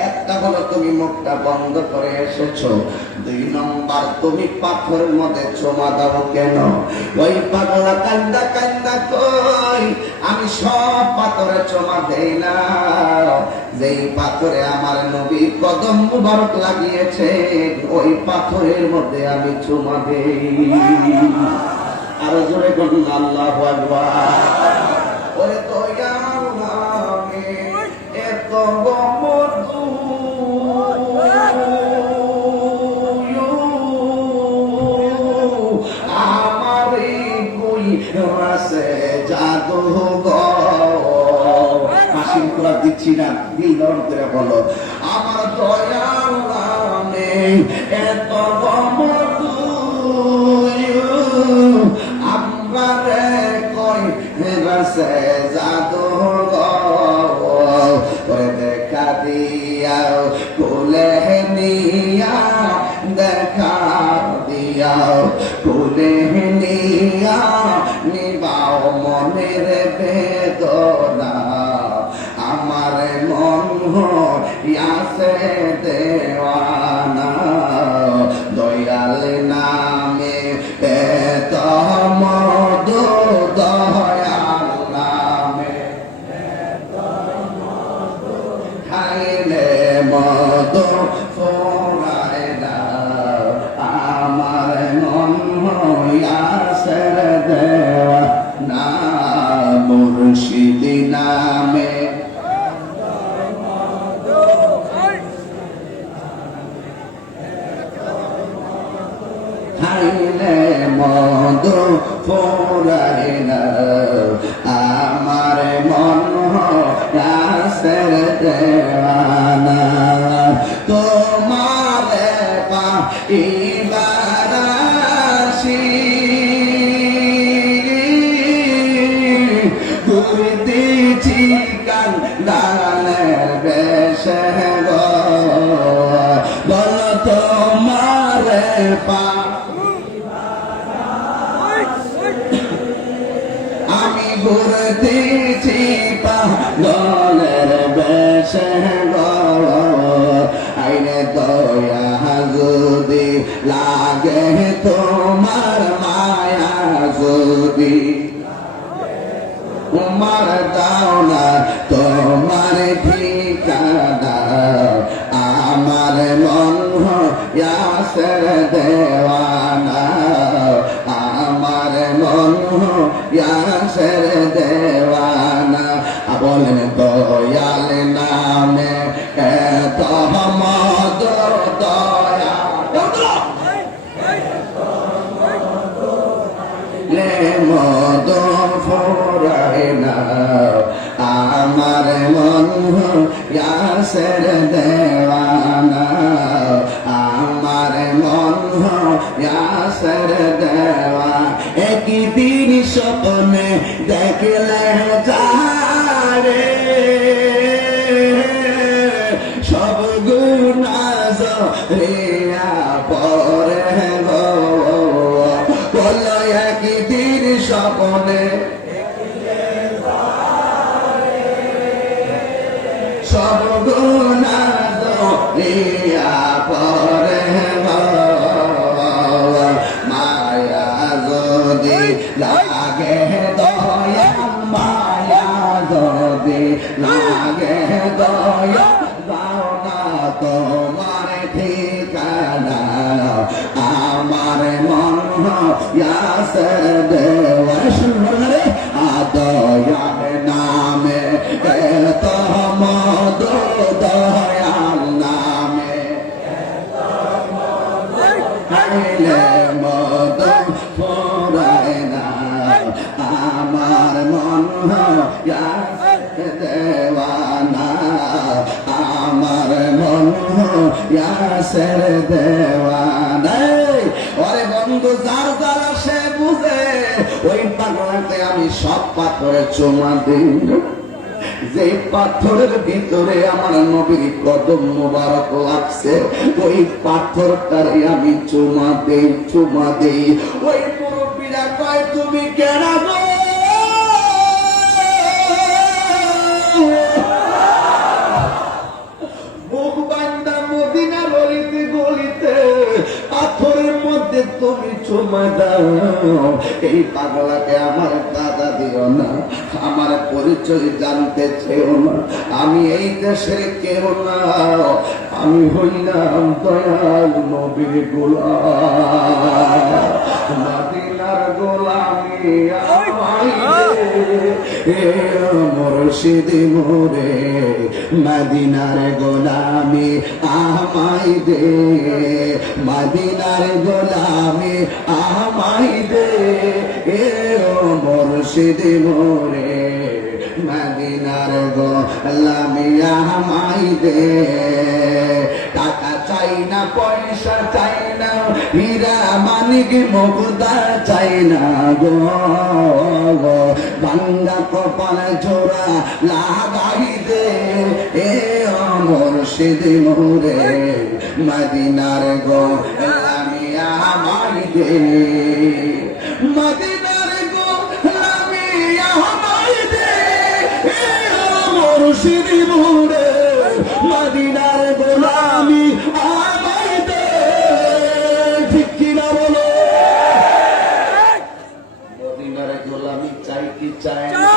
একটা হলো তুমি মুখটা বন্ধ করে এসেছো, 2 নম্বর তুমি পাথরের মধ্যে চুমা দাও কেন? ওই পাগলা কান্দা কান্দা কই, আমি সব পাথরে চুমা দেই না, যেই পাথরে আমার নবী কদম মুবারক লাগিয়েছে ওই পাথরের মধ্যে আমি চুমা দেই। আরো জোরে বলুন আল্লাহু আকবার। ওরে তো এত মধু তোরা দিচ্ছি না, দিল গরম করে বলো আমার দয়াল নামে এত মধু আমরা রে কই রসে জাদু করে দেখা দিয়া কোলে নিয়া দেখা দিয়া কোলে নিয়া নিবাও মনের বেদনা আমার মন হইয়াছে দেওয়ানা দয়াল নামে এত মধু দয়াল নামে খাইলে মধু ফোরায় না আমার মন হইয়াছে দেওয়ানা মুর্শিদ নামে খাইলে মধু ফোরায় না আমার মন হইয়াছে দেওয়ানা তোমার পাইবার আসি ঘুরতেছি কান্দানের বেশে বল তোমার পা আমি ঘুরতেছি পাগলের বেশে আইনে দয়া যদি লাগে তোমার মায়া যদি তোমার দাও না তোমার ঠিকানা আমার মন হইয়াছে দেওয়ানা আমার মন হইয়াছে দেওয়ানা বলেন দয়াল নামে এত মধু দয়া লে মধু ফোরায় না আমার মন হইয়াছে দেওয়ানা আমার মন হইয়াছে দেওয়া একদিন স্বপ্নে দেখলে যারে সব গুণা জরিয়া পরে বলো একদিন স্বপ্নে সব গুণা জরিয়া পরে মায়া যদি লাগে দয়া মায়া যদি লাগে দয়া দাও না তোমার ঠিকানা আমার মন হইয়াছে দেওয়া শুনলে দয়াল নামে এত মধু দয়াল নামে খাইলে মধু ফোরায় না আমার মন হইয়াছে দেওয়ানা আমার মন হইয়াছে দেওয়ানা ওরে বন্ধু যার দ্বারা সে বুঝে ওই পাগলাকে আমি সব পাথরে চুমা দিই যে পাথরের ভিতরে আমার নবীর কদম মোবারক লাগছে ওই পাথরটারে আমি চুমা দেই ওই মুরব্বীরা কয় তুমি কেন গো মুখ বান্দা মদিনা গলিতে গলিতে পাথরের মধ্যে তুমি চুমা দাও এই পাগলাকে আমার দাদা দিও না আমার পরিচয় জানতে চেও না আমি এই দেশের কেউ না আমি হইলাম দয়াল নবীর গোলাম মদিনার গোলামি মুর্শিদ মোরে মদিনার গোলামি আমায় দে মদিনার গোলামি আমায় দে মুর্শিদ মোরে মদিনা মদিনার গোলামিয়া আমায় দে টাকা চাই না পয়সা চাই না হীরা মানিক মুক্তা চাই না গো ভাঙ্গা কপাল জোড়া লাগাই দে এ মুর্শিদ মোরে মদিনার গোলামিয়া আমায় দে মদিনার গোলামিয়া আমায় দে এ মুর্শিদ মোরে মদিনার গোলামি আমায় দে ঠিক কিনা বলো মদিনার গোলামি চাই কি চাই না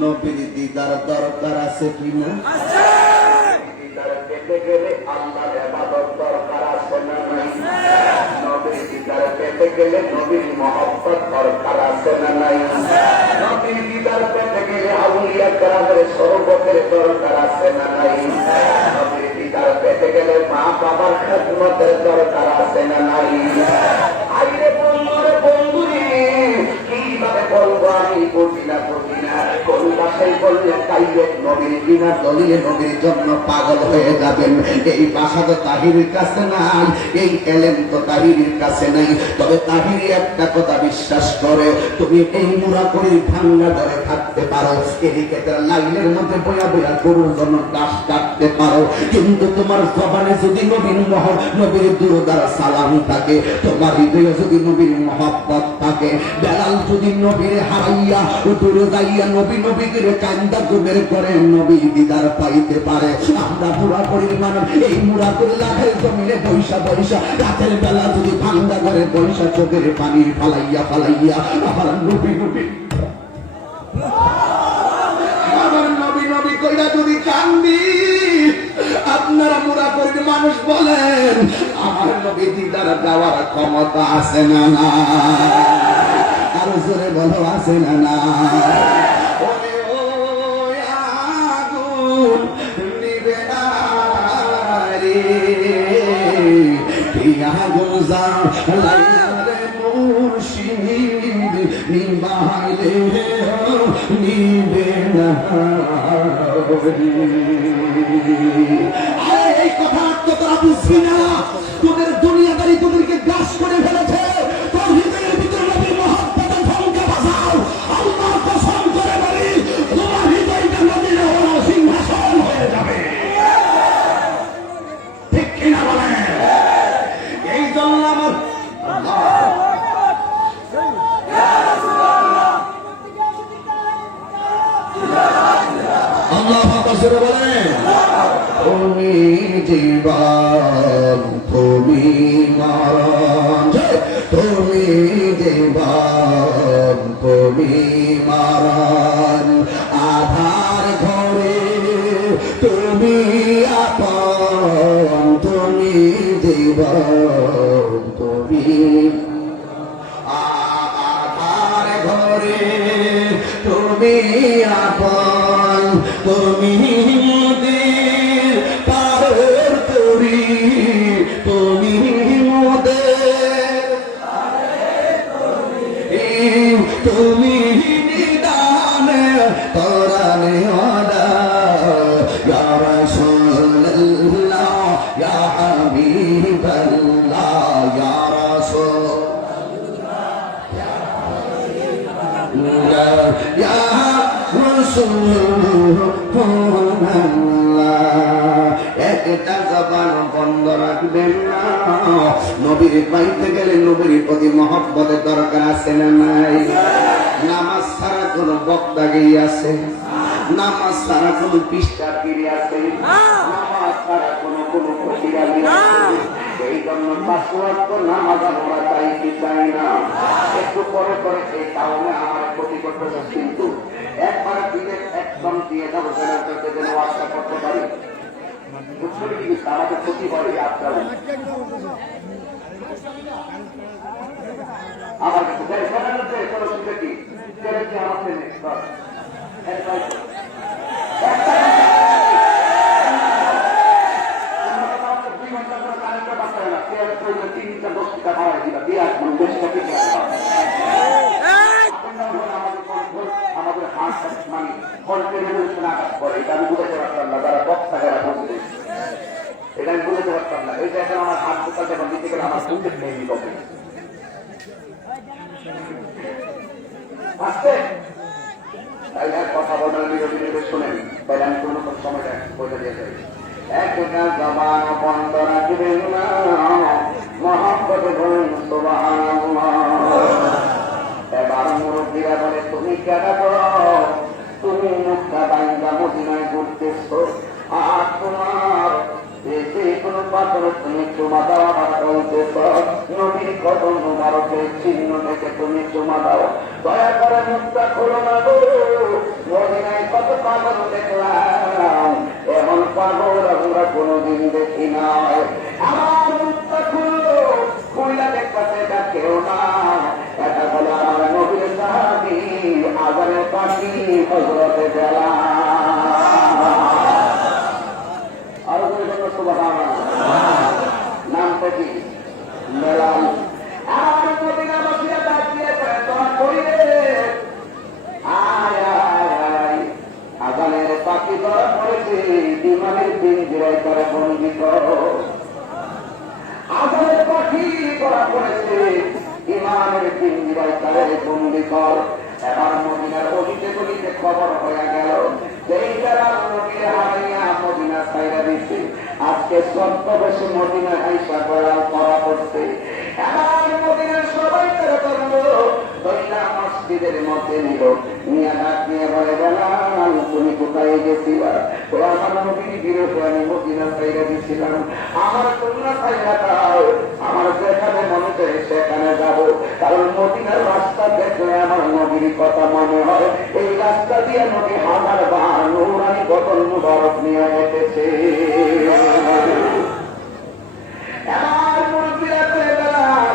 নবীর দিদার দরকার আছে কিনা দিদার পেতে গেলে আল্লাহর ইবাদত দরকার আছে না নাই নবীর দিদার পেতে গেলে নবীর মহব্বত দরকার আছে না নাই নবীর দিদার পেতে গেলে আউলিয়া কেরামের শরবতের দরকার আছে না নাই নবীর দিদার পেতে গেলে মা বাবার খেদমতের দরকার আছে না নাই আইরে বন্ধুরে বন্ধুরে কিভাবে বলবো আমি বুঝি না কোন ভাষায় বললে তাইলে নবীর বিনা দলিলে নবীর জন্য পাগল হয়ে যাবেন এই ভাষা তো তাহিরের কাছে নাই এই এলেম তো তাহিরের কাছে নাই তবে তাহিরি একটা কথা বিশ্বাস করে তুমি এই মুরাকড়ির ভাঙ্গা ধরে থাকতে পারো এদিকে তার লাইনের মধ্যে বয়া বয়া গরুর জন্য ঘাস কাটতে পারো কিন্তু তোমার জবানে যদি নবীর নবীর দুরুদার সালাম থাকে তোমার হৃদয়ে যদি নবীর মহব্বত থাকে বেলাল যদি নবীর হারাইয়া দূরে যাইয়া নবী নবীকে কান্দা বের করে নবী দিদার পাইতে পারে আমরা পুরা পরিমাণ এই মুরা করে লাখের জমিনে পয়সা রাতের বেলা যদি ভাঙ্গা করে পয়সা চোখের পানি ফালাইয়া আবার নবী আমার নবী কইরা যদি কান্দি আপনারা মুরা করে মানুষ বলেন আমার নবী দিদার দেওয়ার ক্ষমতা আছে না না আরো জোরে বলো আছে না না এই কথা তো তোরা বুঝবি না তোদের দুনিয়াদারি তোদেরকে গ্রাস করে ফেলেছে তোর হৃদয়ের ভিতরে নবীর মহব্বতের ভূমিকা বাজাও আল্লাহ কসম করে বলি তোমার হৃদয়টা নবীর সিংহাসন হয়ে যাবে ঠিক কিনা বলে এই জন্য আমার আল্লাহ পাকের বলে তুমি জীবন তুমি মরণ তুমি জীবন তুমি মরণ আধার ঘরে তুমি আপন তুমি জীবন তুমি আধার ঘরে তুমি আপন তুমি মোদের পারের তরি তুমি মোদের তুমি নিদানে তরানে ওদা ইয়া রাসূলুল্লাহ ইয়া হাবিবাল্লাহ ইয়া রাসূলুল্লাহ ইয়া একটা জবান বন্ধ রাখবেন না নবীর পাইতে গেলে নবীর প্রতি মহব্বতের দরকার আছে না নাই নামাজ ছাড়া কোন বক্তাগিরি আছে নামাজ ছাড়া কোন পৃষ্ঠা ফিরে আছে নামাজ ছাড়া কোন প্রতিবাদী আছে এই জন্য 5 ওয়াক্ত নামাজ আমরা চাই কি চাই না একটু পরে এই কারণে আমার ক্ষতি করতেছে কিন্তু একবার দিলে একদম দিয়ে যাবো যেন ওয়াক্ত করতে পারি আমাদের ক্ষতি হয় আপনার আমার কি আমাদের হাত মানে দরকার না। এই যে এখন আমার হাত বোকা যখন দিতে গেলে আমার বুকের নেই কবে আসছে, তাই এক কথা বলবেন বিরোধী নিবে শোনেন, তাই আমি কোনো সময়টা বলে দিয়ে যাই। একটা জবান বন্ধ রাখবেন না, মহব্বত বলেন সুবহানাল্লাহ। এবার মুরব্বীরা বলে তুমি কেডা করো, তুমি মুখটা বাইন্দা মদিনায় ঘুরতেছ, আর তোমার যে কোনো পাথরে তুমি চুমা দাও আমার বলতেছ, নবীর কদম মুবারকের চিহ্ন দেখে তুমি চুমা দাও। দয়া করে মুখটা খোলো না গো, মদিনায় কত পাগল দেখলাম, এমন পাগল আমরা কোনোদিন দেখি না। আমার মুখটা খুললো, খুইলা দেখতে এটা কেউ না, এটা বলে আমার নবীর সাহাবী আজানের পাখি হযরতে বেলাল। আরো বলবেন সুবহানাল্লাহ। নামটা কি? বেলাল। আর মদিনা মসজিদে দাঁড়িয়ে প্রার্থনা করিলে আয় আয় আয়, আজানের পাখি ধরা পড়েছে, বিমানের পিঞ্জিরায় করে বন্দী করো। আজানের পাখি ধরা পড়েছে, ইমানের পিঞ্জিরায় করে বন্দী কর। এবার মদিনার অলিতে গলিতে খবর হয়ে গেল, যেই যারা নবীরে হারাইয়া মদিনা ছাইরা দিচ্ছে, আজকে ছদ্মবেশে মদিনায় আইসা বেলাল করা করছে। এবার মদিনার সবাই তারা করলো, দইলা মসজিদের মধ্যে নিল, নিয়ে ডাক নিয়ে বলে বেলাল তুমি কোথায় গেছিলা? তো আমার নবীর বিরুদ্ধে আমি মদিনা ছাইরা দিছিলাম, আমার তোমরা ছাইরা দাও, আমার যেখানে মনে চাই সেখানে যাবো, কারণ মদিনার রাস্তা দেখলে আমার নবীর কথা মনে হয়, এই রাস্তা দিয়ে নবী হাজার বার নুরানি বদল মুবারক নিয়ে হেঁটেছে। এবার মুরব্বীরা বলে বেলাল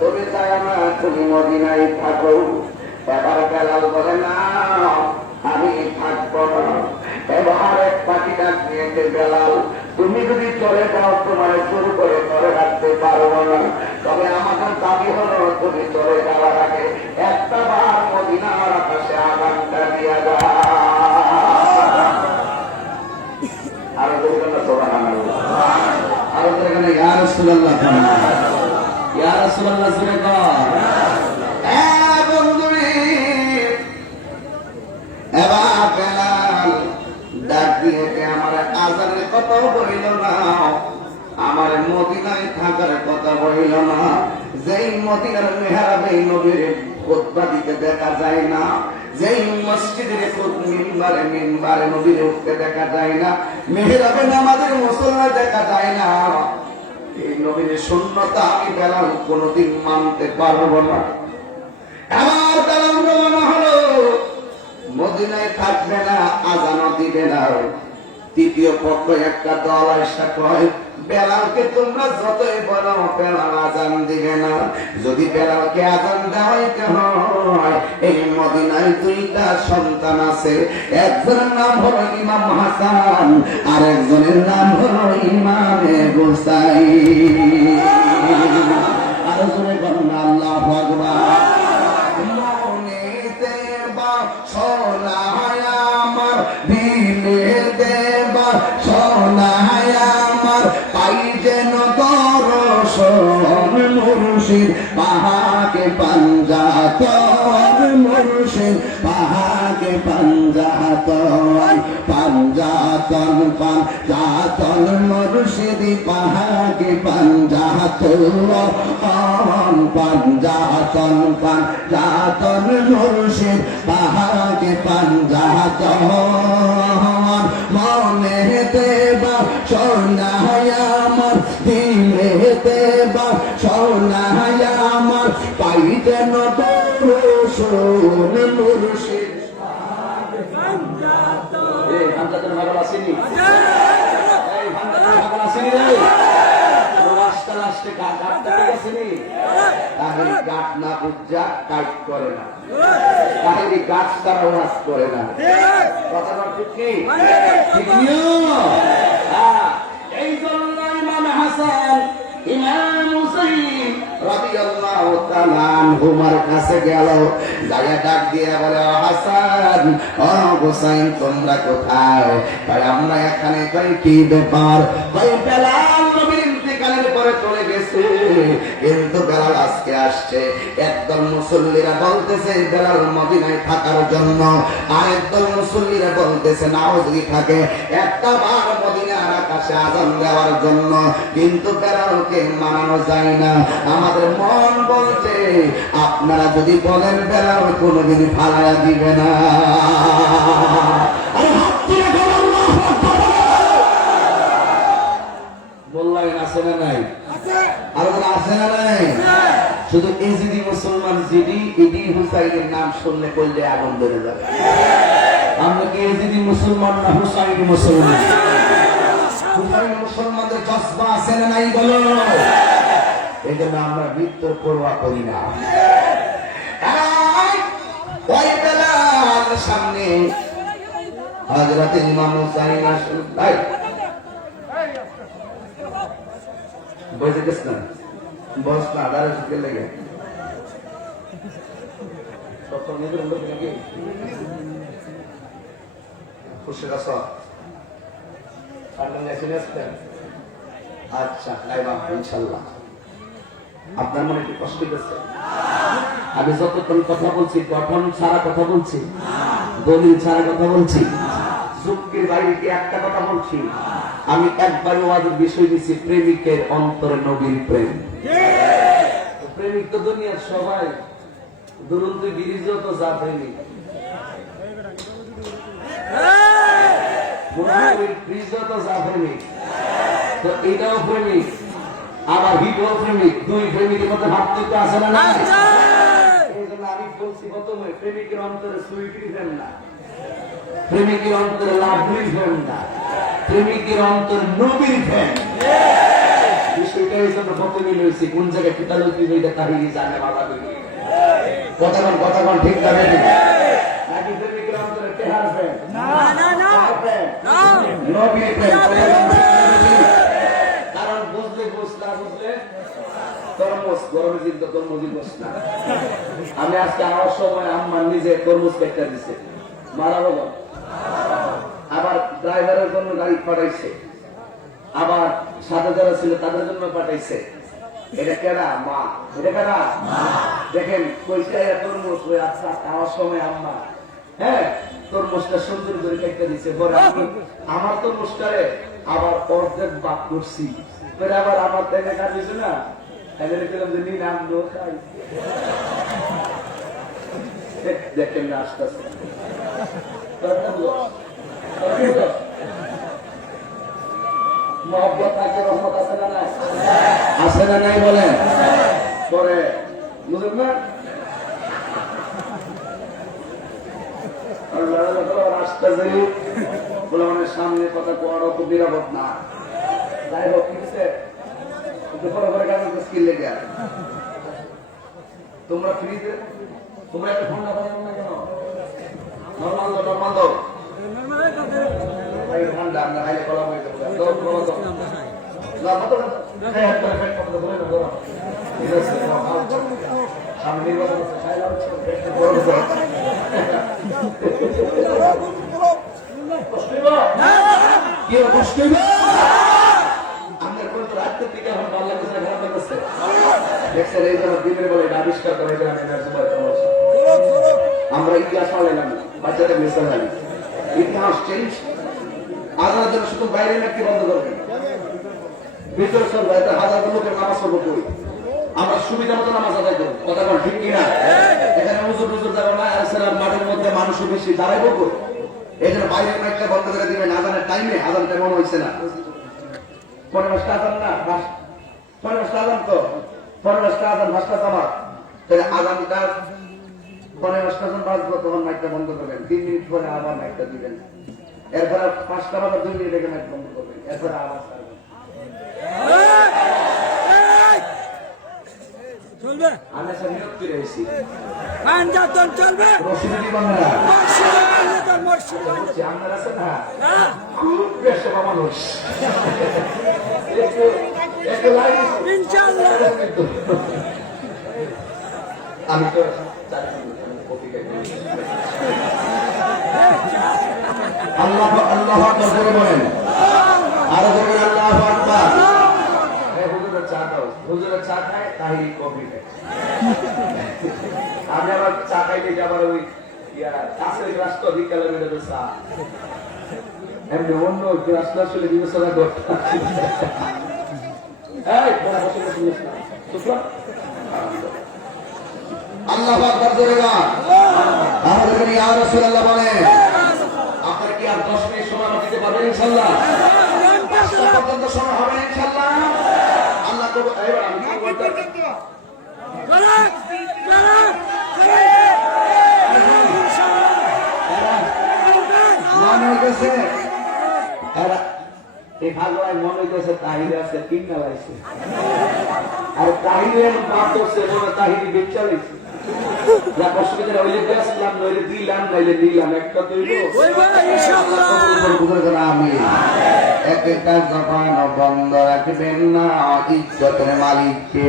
তুমি চাই না তুমি মদিনায় থাকো। এবার বেলাল বলে না আমি থাকবো না। এবার এক পাখি ডাক দিয়েছে বেলাল তুমি যদি চলে যাও তোমার শুরু করে ধরে রাখতে পারবো না, তবে আমাদের দাবি হলো তুমি চলে যাওয়ার আগে একটা বার মদিনার আকাশে আগানটা দিয়ে যাও। আরো বলবেন সুবহানাল্লাহ। আরো এখানে ইয়া রাসূলুল্লাহ, ইয়া রাসূলুল্লাহ জোরে কর। বন্ধুরে এবার বেলাল ডাক দিয়ে আমার আজানের কথা বলিল না, আমার মদিনায় থাকার কথা বলিল না। যেই মদিনার মেহরাবে নবীর খুতবা দিতে দেখা যায় না, যেই মসজিদের মিম্বারে মিম্বারে নবীর উঠতে দেখা যায় না, মেহরাবে নামাজের মুসল্লা দেখা যায় না, এই নবীর সুন্নতা আমি বেলাল কোনদিন মানতে পারবো না। আমার বেলাল রওনা হলো, মদিনায় থাকবে না, আজানও দিবে না। তৃতীয় পক্ষ একটা দল এসে কয় বেলালকে তোমরা যতই বলো বেলাল আজান দিবে না। যদি বেলালকে আজান দেওয়াইতে হয়, এই মদিনায় দুইটা সন্তান আছে, একজনের নাম হলো ইমাম হাসান, আর একজনের নাম হলো ইমামে হুসাইন। আরো জোরে বলুন আল্লাহু আকবার। মনেতে বা সোনায় আমার, দিলেতে বা সোনায় আমার, পাই যেন দর্শন মুর্শিদ পাহাকে পাঞ্জাতন, মুর্শিদ পাহাকে পাঞ্জাতন, পাঞ্জাতন পাঞ্জাতন মুর্শিদ পাহাকে পাঞ্জাতন, পাঞ্জাতন পাঞ্জাতন মুর্শিদ পাহাকে পাঞ্জাতন। মনেতে বা সোনায় আমার, দিলেতে বা সোনায় আমার, পাই যেন দর্শন মুর্শিদ হামজাতুল ভাগল আসেনি, এই হামজাতুল ভাগল আসেনি রে, রাস্তা রাস্তে কাটতে গেছেনি, তাহলে গাছ না বুঝা কাট করে না, তাহলে গাছ তারা ওয়াজ করে না। কথাটা ঠিক কি? ঠিক নিও। এই জন্য ইমাম হাসান ইমাম হুসাইন রাদিয়াল্লাহু তাআলা আনহুমার কাছে গেল, যায়া ডাক দিয়ে বলে হাসান ও হুসাইন তোমরা কোথায়? তাই আমরা এখানে, কই কি ব্যাপার? কই বেলাল গেছে, কিন্তু বেলাল আজকে আসছে। একদল মুসল্লিরা বলতেছে বেলাল মদিনায় থাকার জন্য, আরেকদল মুসল্লিরা বলতেছে নাওজুবি থাকে একটা বার মদিনার আকাশে আযান দেওয়ার জন্য, কিন্তু বেলালকে মানানো যায় না। আমাদের মন বলছে আপনারা যদি বলেন বেলাল কোনোদিন ফালায়া দিবে না। বললেন আছে না নাই? আর আছে না নাই? শুধু এজিদি মুসলমান জিডি ইডি হুসাইনের নাম শুনলে বললে আগুন ধরে যাবে। আমরা কি এজিদি মুসলমান না হুসাইনি মুসলমান? হুসাইনি মুসলমানদের জজবা আছে না নাই বলো? এই জন্য আমরা মৃত্যুর পরোয়া করি না। ওই বেলাল সামনে হযরত ইমাম হুসাইন আসেন। ভাই বসে গেছ না, বস না দাঁড়া শুকে লেগে খুশি আছ? আচ্ছা ইনশাল্লাহ। আপনার মনে একটু কষ্ট গেছে? আমি যতক্ষণ কথা বলছি গঠন ছাড়া কথা বলছি, দলিল ছাড়া কথা বলছি, যুক্তির বাইরে কি একটা কথা বলছি? আমি একবার ওয়াজের বিষয় দিচ্ছি প্রেমিকের অন্তরে নবীর প্রেম। প্রেমিক তো দুনিয়ার সবাই, দুরন্ত বিরিজ তো যা প্রেমিক, যা প্রেমিক, তো এটাও প্রেমিক আবার হিটও প্রেমিক। দুই প্রেমিকের মধ্যে ভাবতে আসে না না। এই জন্য আমি বলছি প্রথমে প্রেমিকের অন্তরে সুইটির ফ্রেম না, প্রেমিকের অন্তরে লাভলির ফ্রেম না, প্রেমিকের অন্তরে নবীর ফ্রেম। বিষয়টা এই জন্য প্রথমে রয়েছে কোন জায়গায় পিতালতি হইলে কাহিনী জানে বাবা দিদি কথাগণ ঠিক যাবে নাকি প্রেমিকের অন্তরে তেহার ফ্রেম নবীর ফ্রেম। কারণ বুঝলে বুঝ না বুঝলে তরমুজ গরমে জিনিস তরমুজই বস না। আমি আজকে আমার সময় আম্মার নিজে তরমুজ একটা দিছে মারা বলো, আবার ড্রাইভারের জন্য গাড়ি পাঠাইছে, আবার সাথে যারা ছিল তাদের জন্য পাঠাইছে। এটা কেনা মা, এটা কেনা দেখেন পয়সা তরমুজ হয়ে আসছে আমার সময় আম্মা, হ্যাঁ তরমুজটা সুন্দর করে কেটে দিচ্ছে। পরে আমার তরমুজটারে আবার অর্ধেক বাদ করছি, পরে আবার আমার তাই না কাটিছে না, দেখেন না আস্তে আস্তে মহব্বত থাকে, রহমত আছে না নাই? আছে না নাই বলেন? পরে বুঝুন না রাস্তা যাই বলে মানে সামনে কথা কোয়ার অত নিরাপদ না। যাই হোক ঠিক আছে, তোমরা ফ্রিতে তোমরা একটা ঠান্ডা পানি না কেন? নরমাল দাও ঠান্ডা আমরা খাইলে কলা হয়ে যাবে। সামনে নির্বাচন কষ্ট আবিষ্কার করে আমরা ইতিহাস পালাইলাম, বাচ্চাদের মিশন হয় ইতিহাস চেঞ্জ। আজানের জন্য শুধু বাইরে নাকি বন্ধ করবেন, ভিতরে সব হাজার লোকের নামাজ পড়বো করি, আমরা সুবিধা মতো নামাজ আদায় করবো। কথা বল ঠিক কিনা? এখানে হুজুর টুজুর যাবো না, মাঠের মধ্যে মানুষও বেশি দাঁড়াইবো করি। এই জন্য বাইরের মাইকটা বন্ধ করে দিবেন। আজানের টাইমে আজান তেমন হয়েছে না, ৫০টা আজান না, ৫০টা আজান তো ৫০টা আজান ৫টা আমার, তাহলে আজানটা ৫০টা আজান বাজবো, তখন মাইকটা বন্ধ করবেন। ৩ মিনিট পরে আবার মাইকটা দিবেন, এরপরে ৫টা বাজার 2 মিনিট রেখে মাইক বন্ধ করবেন, এরপরে আবার চলবে। আমি সব নিয়োগ করে এসেছি চলবে রশিদি বাংলা আপনার আছে না, খুব বেশ মানুষ আমি তো আল্লাহ আল্লাহ আকবার বলেন, আরো বলেন আল্লাহু আকবার। চা দাও হুজুরে চা খায় তাহিরি কফি খায়। আমি আবার চা খাইলে আবার ওই কাছের গ্লাস তো বিকালে বেরোবে চা এমনি অন্য গ্লাসটা আসলে বিবেচনা করতাম। আল্লাহ আকবার জোরে বল। আমাদের ইয়া রাসূলুল্লাহ বলেন আপনারা কি আর 10 মিনিট সময় দিতে পারবেন ইনশাআল্লাহ? 5টা পর্যন্ত সময় হবে ইনশাআল্লাহ। আল্লাহ তো এবার আমি কি বলতে মনে হইতেছে এই ভাগবায় মনে হইতেছে তাহিরে আছে কিনা লাইছে আর তাহিরের বাপ করছে মনে তাহিরি বেচা লাইছে যা কষ্ট করে ওই লেগে আসলাম নইলে দিলাম নাইলে দিলাম একটা তৈরি আমি এক একটা জবান বন্ধ রাখবেন না ইজ্জতের মালিককে।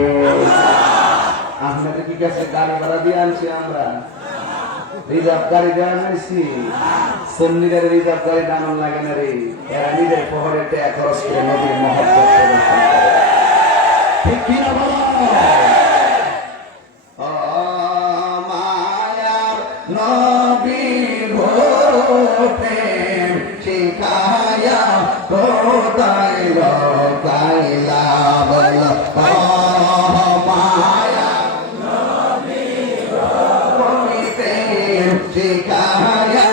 আপনাদের কি কাছে গাড়ি ভাড়া দিয়ে আনছি আমরা রিজার্ভ গাড়ি দিয়ে আনছি সন্নিদের রিজার্ভ গাড়ি দানন লাগে না রে এরা নিজের পহরের টাকা খরচ করে নদীর মহব্বত ঠিক কিনা বলো? মায়ার নবী প্রেম শিখায়া কোথায় লকাইলা বল মায়া নবী প্রেম শিখায়া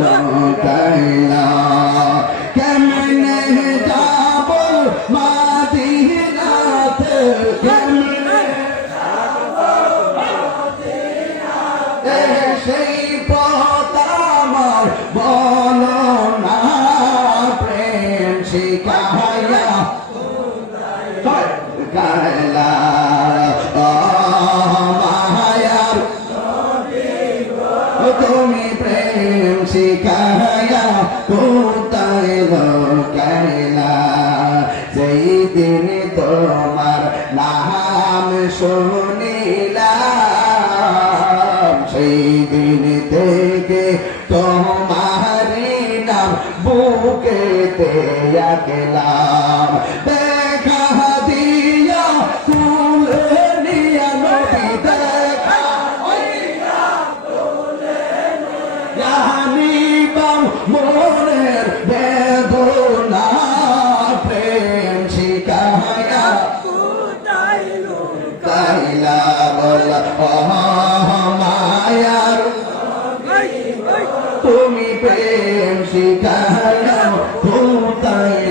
লকাইলা কেমনে যাব মাদিনাতে কেমনে সেই পথ আমার বলো না প্রেম শিখায়া গায়লা মায়ার তুমি প্রেম শিখায়া কোথায় গায়লা সেই দিন তোমার নাম শুনিলাম সেই দিন থেকে তোমারি নাম বুকেতে গেলাম দেখা দিয়া তুলে নিয়া নবী দেখা জানিবাম মনের বেদনা প্রেম শিখায়া কাইলা বলা মায়ার তুমি প্রেম শিখায়া কোথায়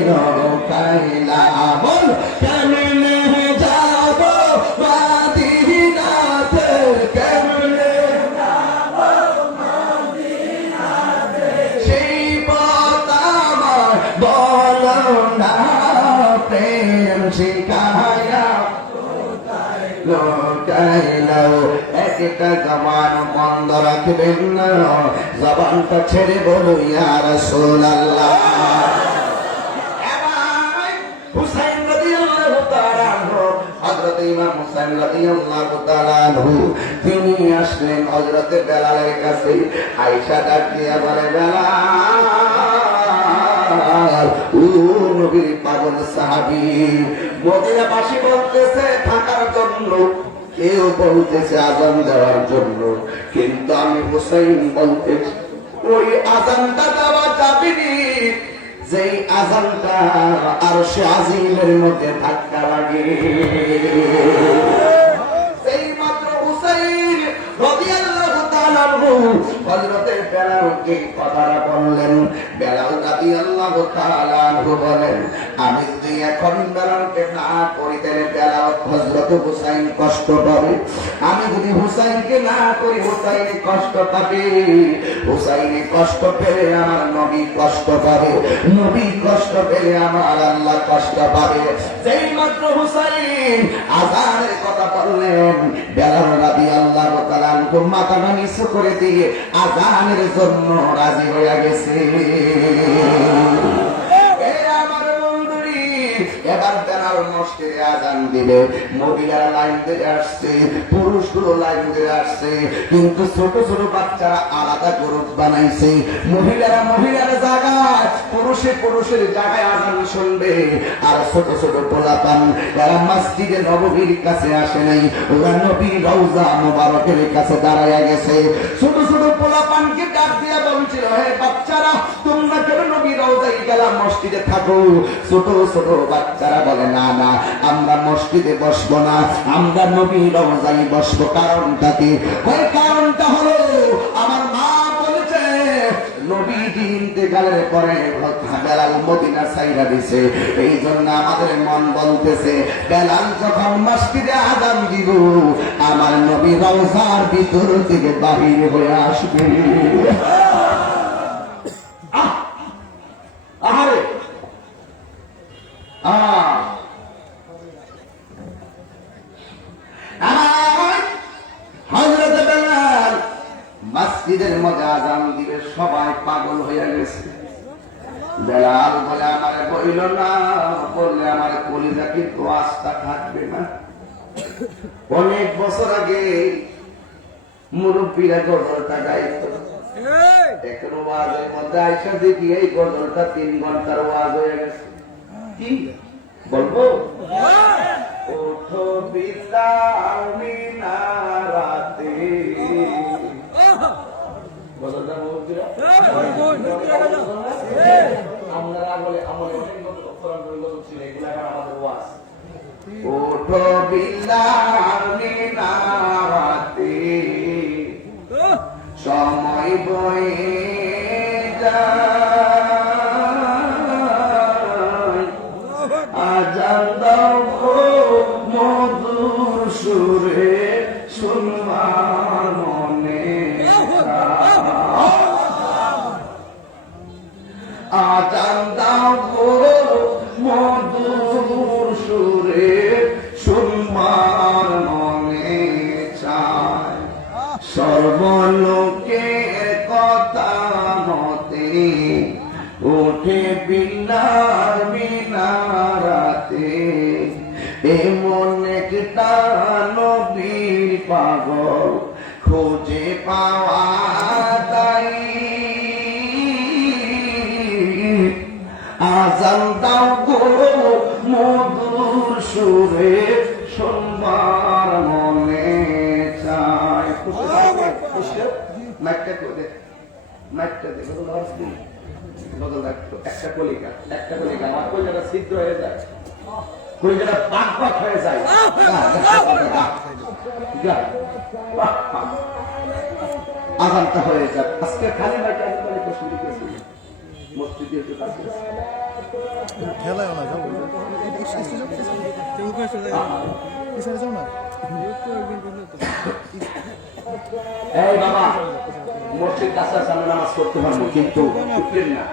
কাইলা বল কেমনে যাব মাদিনাতে কেমনে সেই পথ আমার বলো না প্রেম শিখায়া লোকাইলাও একটা জবান বন্ধ রাখবেন না জবানটা ছেড়ে বলো ইয়া রাসূলুল্লাহ। হুসাইন রাদিয়াল্লাহু তাআলা আনহু হযরত ইমাম হুসাইন রাদিয়াল্লাহু তাআলা আনহু তিনি আসলেন হযরত বেলালের কাছে আয়েশা ডাক দিয়া বলে বেলাল ও নবীর পাগল সাহাবী মদিনাবাসী বলতেছে থাকার জন্য কেউ বলতেছে আজান দেওয়ার জন্য কিন্তু আমি হুসাইন বলতেছি ওই আজানটা দেওয়া যাবেনি যেই আজানটা আরশে আজিমের মধ্যে ধাক্কা লাগে সেই মাত্র হুসাইন রাদিয়াল্লাহু তাআলা হযরতে বেলালকে কথাটা বললেন বেলাল রাদিয়াল্লাহু তাআলা বলেন আমি যদি এখন বেলালকে না করি তাহলে বেলাল হযরত হুসাইন কষ্ট পাবে আমি যদি হুসাইনকে না করি হুসাইন কষ্ট পাবে হুসাইন কষ্ট পেলে আমার নবী কষ্ট পাবে নবী কষ্ট পেলে আমার আল্লাহ কষ্ট পাবে যেই মাত্র হুসাইন আযানের কথা বললেন বেলাল রাদিয়াল্লাহু তাআলা মাথাটা নিচু করে দিয়ে আযানের জন্য রাজি হয়ে গেছে। এবার বেলাল মসজিদে আযান দিবে মহিলারা লাইন ধরে আসছে পুরুষগুলো লাইন ধরে আসছে কিন্তু ছোট ছোট বাচ্চারা আলাদা গ্রুপ বানাইছে মহিলারা জায়গায় পুরুষের জায়গায় আজান শুনবে, আর ছোট ছোট পোলাপান যারা মসজিদে নববীর কাছে আসে নাই, ওরা নবীর রওজা মুবারকের কাছে দাঁড়ায় গেছে। ছোট ছোট পোলাপানকে ডাক দিয়া বলছিল, হে বাচ্চারা, তোমরা কেন নবীর রওজায় গেলাম, মসজিদে থাকো। ছোট ছোট বাচ্চারা বলে, না না, আমরা মসজিদে বসবো না, আমরা নবীর রওজায় বসবো। কারণটা কি? ওই কারণটা হলো আমার মা বলেছে নবীজি ইন্তেকালের পরে বেলাল মদিনা ছাইরা দিছে, এই জন্য আমাদের মন বলতেছে বেলাল যখন মসজিদে আযান দিব, আমার নবী রওজার ভিতর থেকে বাহির হয়ে আসবে। আহারে হযরত বেলাল মসজিদের মধ্যে আযান দিবে, সবাই পাগল হয়ে গেছে। বেলাল বলে, আমারে বইল না, বললে আমার কলিজা কিন্তু আস্থা থাকবে না। অনেক বছর আগে মুরব্বীরা গজলটা গাইত, এখন ওয়াজের মধ্যে আইসা দেখি এই গজলটা 3 ঘন্টার ওয়াজ হয়ে গেছে। কি বলবো? ওঠো বিল্লাল মিনারাতে, গজলটা মুরব্বীরা আমরা আমলে অনেক গজল ছিল, এগুলো এখন আমাদের ওয়াজ। ওঠো বিল্লাল মিনারাতে, সময় বয়ে যায়, আজান দাও মধুর সুরে, শুনবার মনে আজান দাও মধুর সুরে, শুনবার মনে চায়। সর্বলোকের কথা মতে ওঠে বিল্লাল মিনারাতে, এমন একটা নবীর পাগল খোঁজে পাওয়া যায়। আযান দাও গো মধুর সুরে, শুনবার মনে চায়। নাট্যা করে নাট্যা দে বদল একটা কলিকা আমার কলিকাটা ছিদ্র হয়ে যায়, কলিকাটা পাক পাক হয়ে যায়। আজানটা হয়ে যায়। আজকে খালি মাইটা শুরু করেছি মসজিদে খেলায় না যাবো না। এই বাবা, মসজিদ কাছার সামনে নামাজ পড়তে পারবো, কিন্তু উঠলেন না,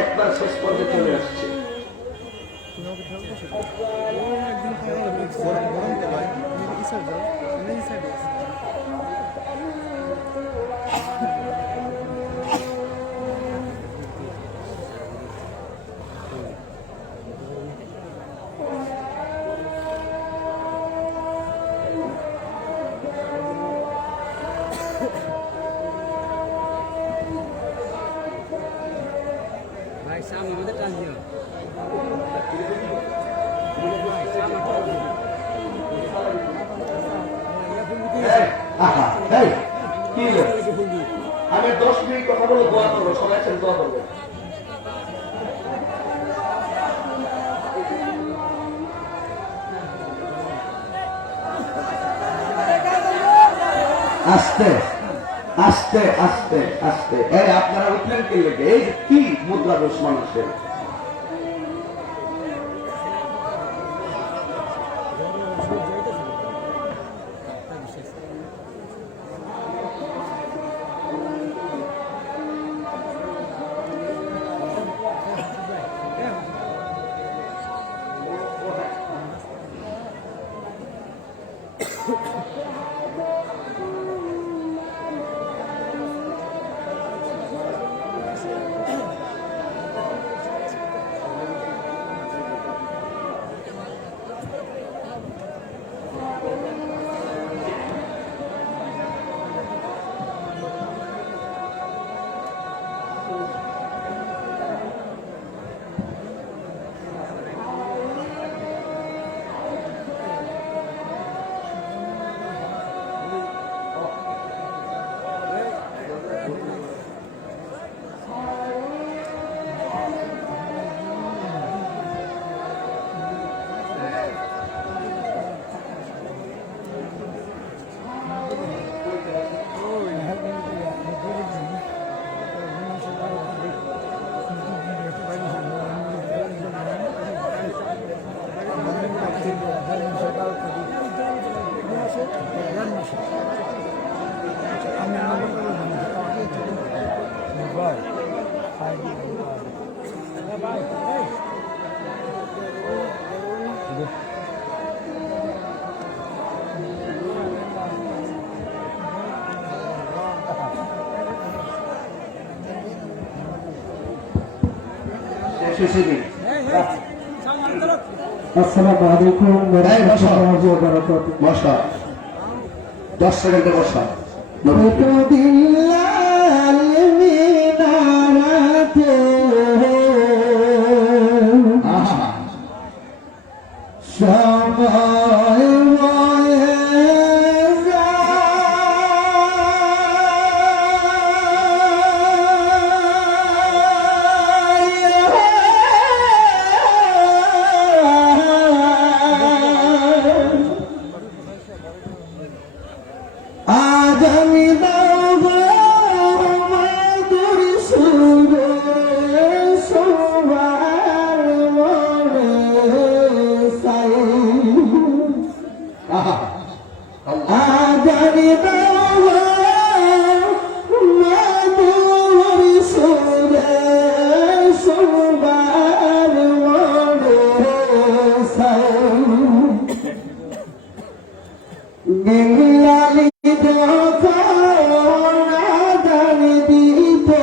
একবার শেষ পর্যন্ত চলে আসছে। सामने में टान दिया আমি 10 মিনিট কথা বলে দোয়া করবো, সবাই একসাথে দোয়া করবো। আস্তে আস্তে আস্তে আস্তে। এই আপনারা উঠলেন কে লেগে? এই কি মুদ্রা দোষ মানুষের। শেষ হয়েছে কি? আসসালামু আলাইকুম ওয়া রাহমাতুল্লাহি ওয়া বারাকাতুহু। বসা 10 সেকেন্ডে বসা। বিল্লাল মিনারাতে আহা, সময় বয়ে আজ আমি মাধুর সুরে সবার মনে সাই আহা, আজ আমি মাধুর সুরে সবার মনে সাই বিল্লালি দেখো নাদান দিতে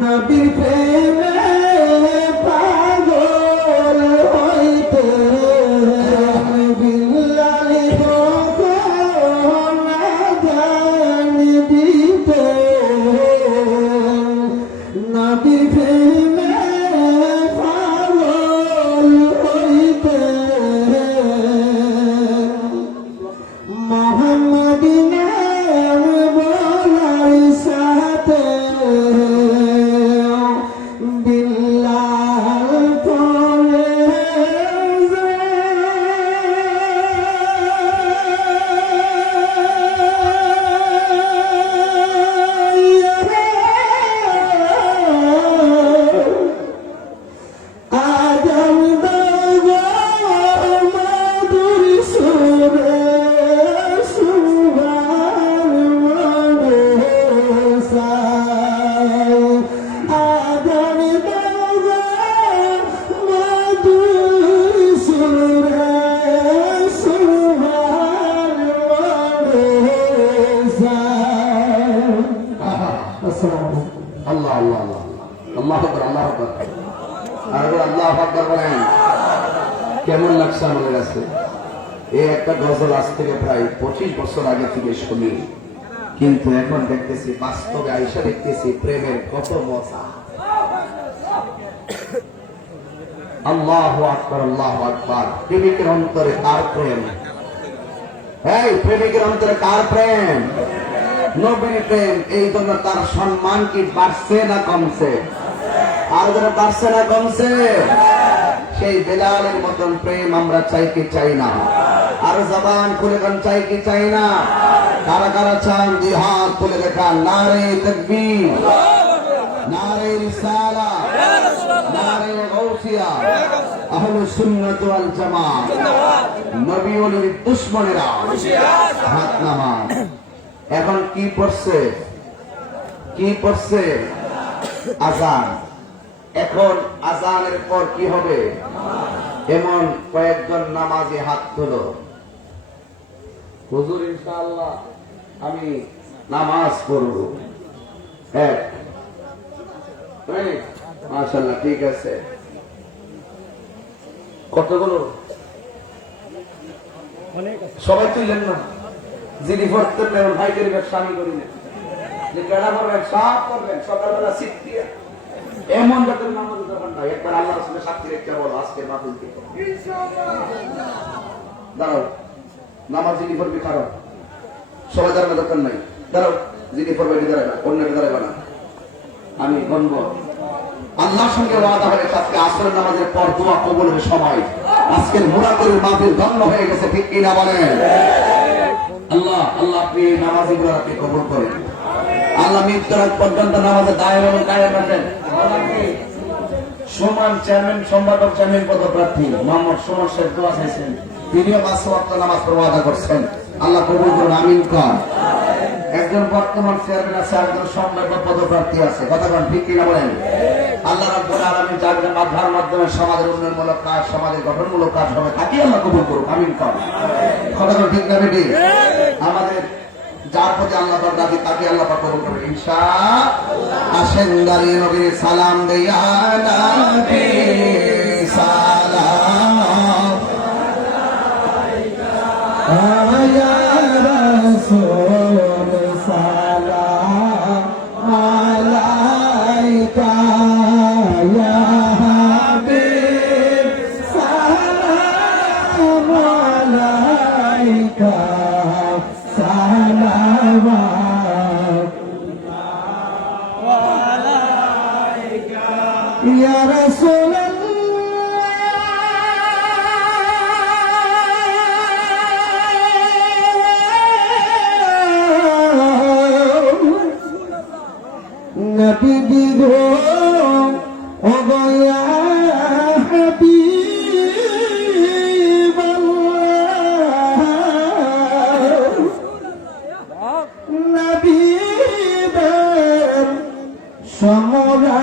নবীর প্রেমে পাগল হইতে বিল্লালি দেখো নাদান দিতে নবীর প্রেমে পাগল হইতে মোহাম্মদ নাম বলার সাথে বিল্লাল পড়ে আজম মাধুর সুরে সুভার মনে সাই আজম মাধুর সুরে সুভার মনে সাই। আসসালামু আলাইকুম। আল্লাহ আল্লাহ আল্লাহ আল্লাহ আকবার, আল্লাহ আকবার। আর এবার আল্লাহ আকবার বলেন। কেমন লাগছে আমাদের কাছে? এই একটা গজল আজ থেকে প্রায় 25 বছর আগে থেকে শুনি, কিন্তু এখন দেখতেছি বাস্তবে আইসা দেখতেছি প্রেমের কত মজা। আল্লাহু আকবার, আল্লাহু আকবার। প্রেমিকের অন্তরে কার প্রেম? এই প্রেমিকের অন্তরে কার প্রেম? নবীর প্রেম। এই জন্য তার সম্মান কি বাড়ছে না কমছে? আর যারা বাড়ছে না কমছে? সেই বেলালের মতন প্রেম আমরা চাই কি চাই না? আর জবান খুলে গান চাই কি চাই না? কারা কারা চান দুই হাত তুলে দেখান। নারে তাকবীর, নারে রিসালাত, নারে গাউসিয়া, আহলুস সুন্নাত ওয়াল জামাত। নবী ওলির দুশমনেরা হাত নামান। এখন কি পড়ছে? কি পড়ছে? আজান। এখন আজানের পর কি হবে? এমন কয়েকজন নামাজি হাত তুলো। হুজুর ইনশাআল্লাহ আমি নামাজ পড়ব। এক, মাশাআল্লাহ, ঠিক আছে। কতগুলো? সবাই তুললেন না? যিনি পড়তে পারেন ভাইদের ব্যবসা আমি করি না, যে কেনা করবেন সব করবেন সকালবেলা শীত দিয়ে এমন বেতন নামাজ দরকার নাই। একবার আল্লাহর সাথে সাক্ষী রেখে বলো আজকে মাহফিল থেকে দাঁড়াও। নামাজ যিনি পড়বি খারাপ, সবাই দাঁড়ানো দরকার নাই। দাঁড়াও, যিনি পড়বে দাঁড়াবে, অন্যকে দাঁড়াবে না। আমি গণব। আল্লাহর সঙ্গে ওয়াদা হয়েছে আজকে আসরের নামাজের পর দোয়া কবুলের সময়। আজকের মুরাদের মাহফিল ধন্য হয়ে গেছে, ঠিক কিনা বলেন? আল্লাহ আল্লাহ আপনি নামাজি গুলাকে কবুল করেন। আল্লাহ মৃত্যুরাত পর্যন্ত নামাজে দায়ের এবং কায়েম রাখেন। সুমন চেয়ারম্যান, সম্পাদক চেয়ারম্যান পদপ্রার্থী মোহাম্মদ সুমন শেখ দোয়া চাইছেন, তিনিও 5 ওয়াক্ত নামাজ পড়া আদা করছেন। আল্লাহ কবুল করুন, আমিন কর। একজন বর্তমান চেয়ারম্যান আছে, একজন সম্ভাব্য পদপ্রার্থী আছে, কথা বলেন ঠিক কিনা বলেন? আল্লাহ রাব্বুল আলামিন যাদের মাধ্যমের মাধ্যমে সমাজের উন্নয়নমূলক কাজ, সমাজের গঠনমূলক কাজ হবে, তাকে আল্লাহ কবুল করুক, আমিন কর। কথা বলেন ঠিক না বেটি? আমাদের যার প্রতি আল্লাহ পাক রাজি তাকে আল্লাহ পাক কবুল করবে ইনশাআল্লাহ। আসেন দাঁড়িয়ে নবীর সালাম দেয়া নবী সালাম আয়া রাসূল সালাম আলাইকা ইয়া হাবিব সালাম আলাইকা সালাওয়াত ইয়া নবী গো ও গয়া হাবিবাল্লাহ নবী সমরা